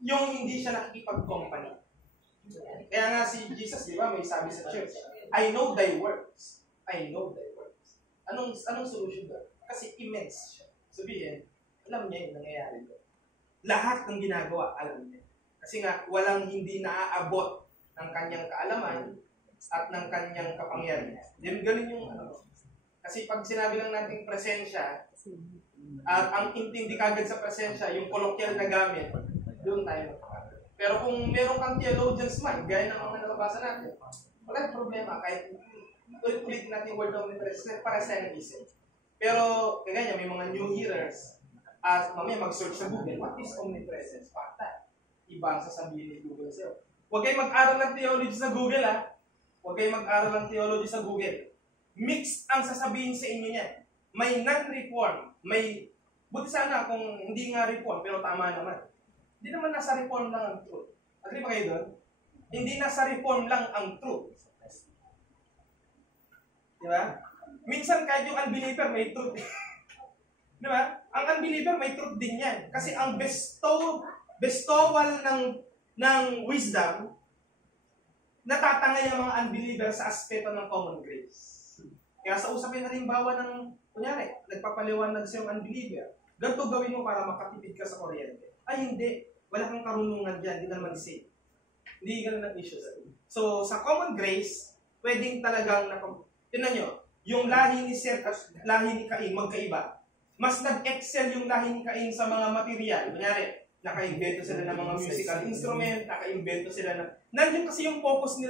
Yung hindi siya nakikipag-company. Kaya nga si Jesus, di ba, may sabi sa church, I know thy works. I know thy works. Anong solution doon? Kasi immense siya. Sabihin, alam niya yung nangyayari doon. Lahat ng ginagawa, alam niya. Kasi nga, walang hindi naaabot ng kanyang kaalaman at ng kanyang kapangyarihan. Ganun yung Kasi pag sinabi lang natin presensya, at ang intindi kagad sa presensya, yung colloquial na gamit, doon tayo. Pero kung meron kang theologian's mind, gaya ng mga nababasa natin, wala yung problema. Kahit ulit natin word of presence, para sa ng isip. Pero, kaya may mga new hearers, at mamaya mag-search sa Google, what is omnipresence? Pakta. Iba ang sasabihin ni Google sa'yo. Huwag kayong mag-aral ng theology sa Google, ha? Huwag kayong mag-aral ng theology sa Google. Mixed ang sasabihin sa inyo niyan. May non-reform, buti sana kung hindi nga reform, pero tama naman. Hindi naman nasa reform lang ang truth. Agree ba kayo doon? Hindi nasa reform lang ang truth. Di ba? Minsan kahit yung unbeliever may truth. Di ba? Ang unbeliever may truth din yan. Kasi ang bestowal ng wisdom, natatangay ang mga unbeliever sa aspeto ng common grace. Kaya sa usapin halimbawa ng, kunyari, nagpapaliwanag sa yung unbeliever, ganito gawin mo para makatipid ka sa kuryente. Ay hindi, wala kang karunungan dyan, hindi naman safe. Hindi ganun ang issue sa So, sa common grace, pwedeng talagang, tinan nyo, yung lahi ni Seth at lahi ni Cain, magkaiba. Mas nag-excel yung lahi ni Cain sa mga material. Kunyari, naka-invento sila ng mga musical instrument, naka-invento sila ng... Nandiyan kasi yung focus nila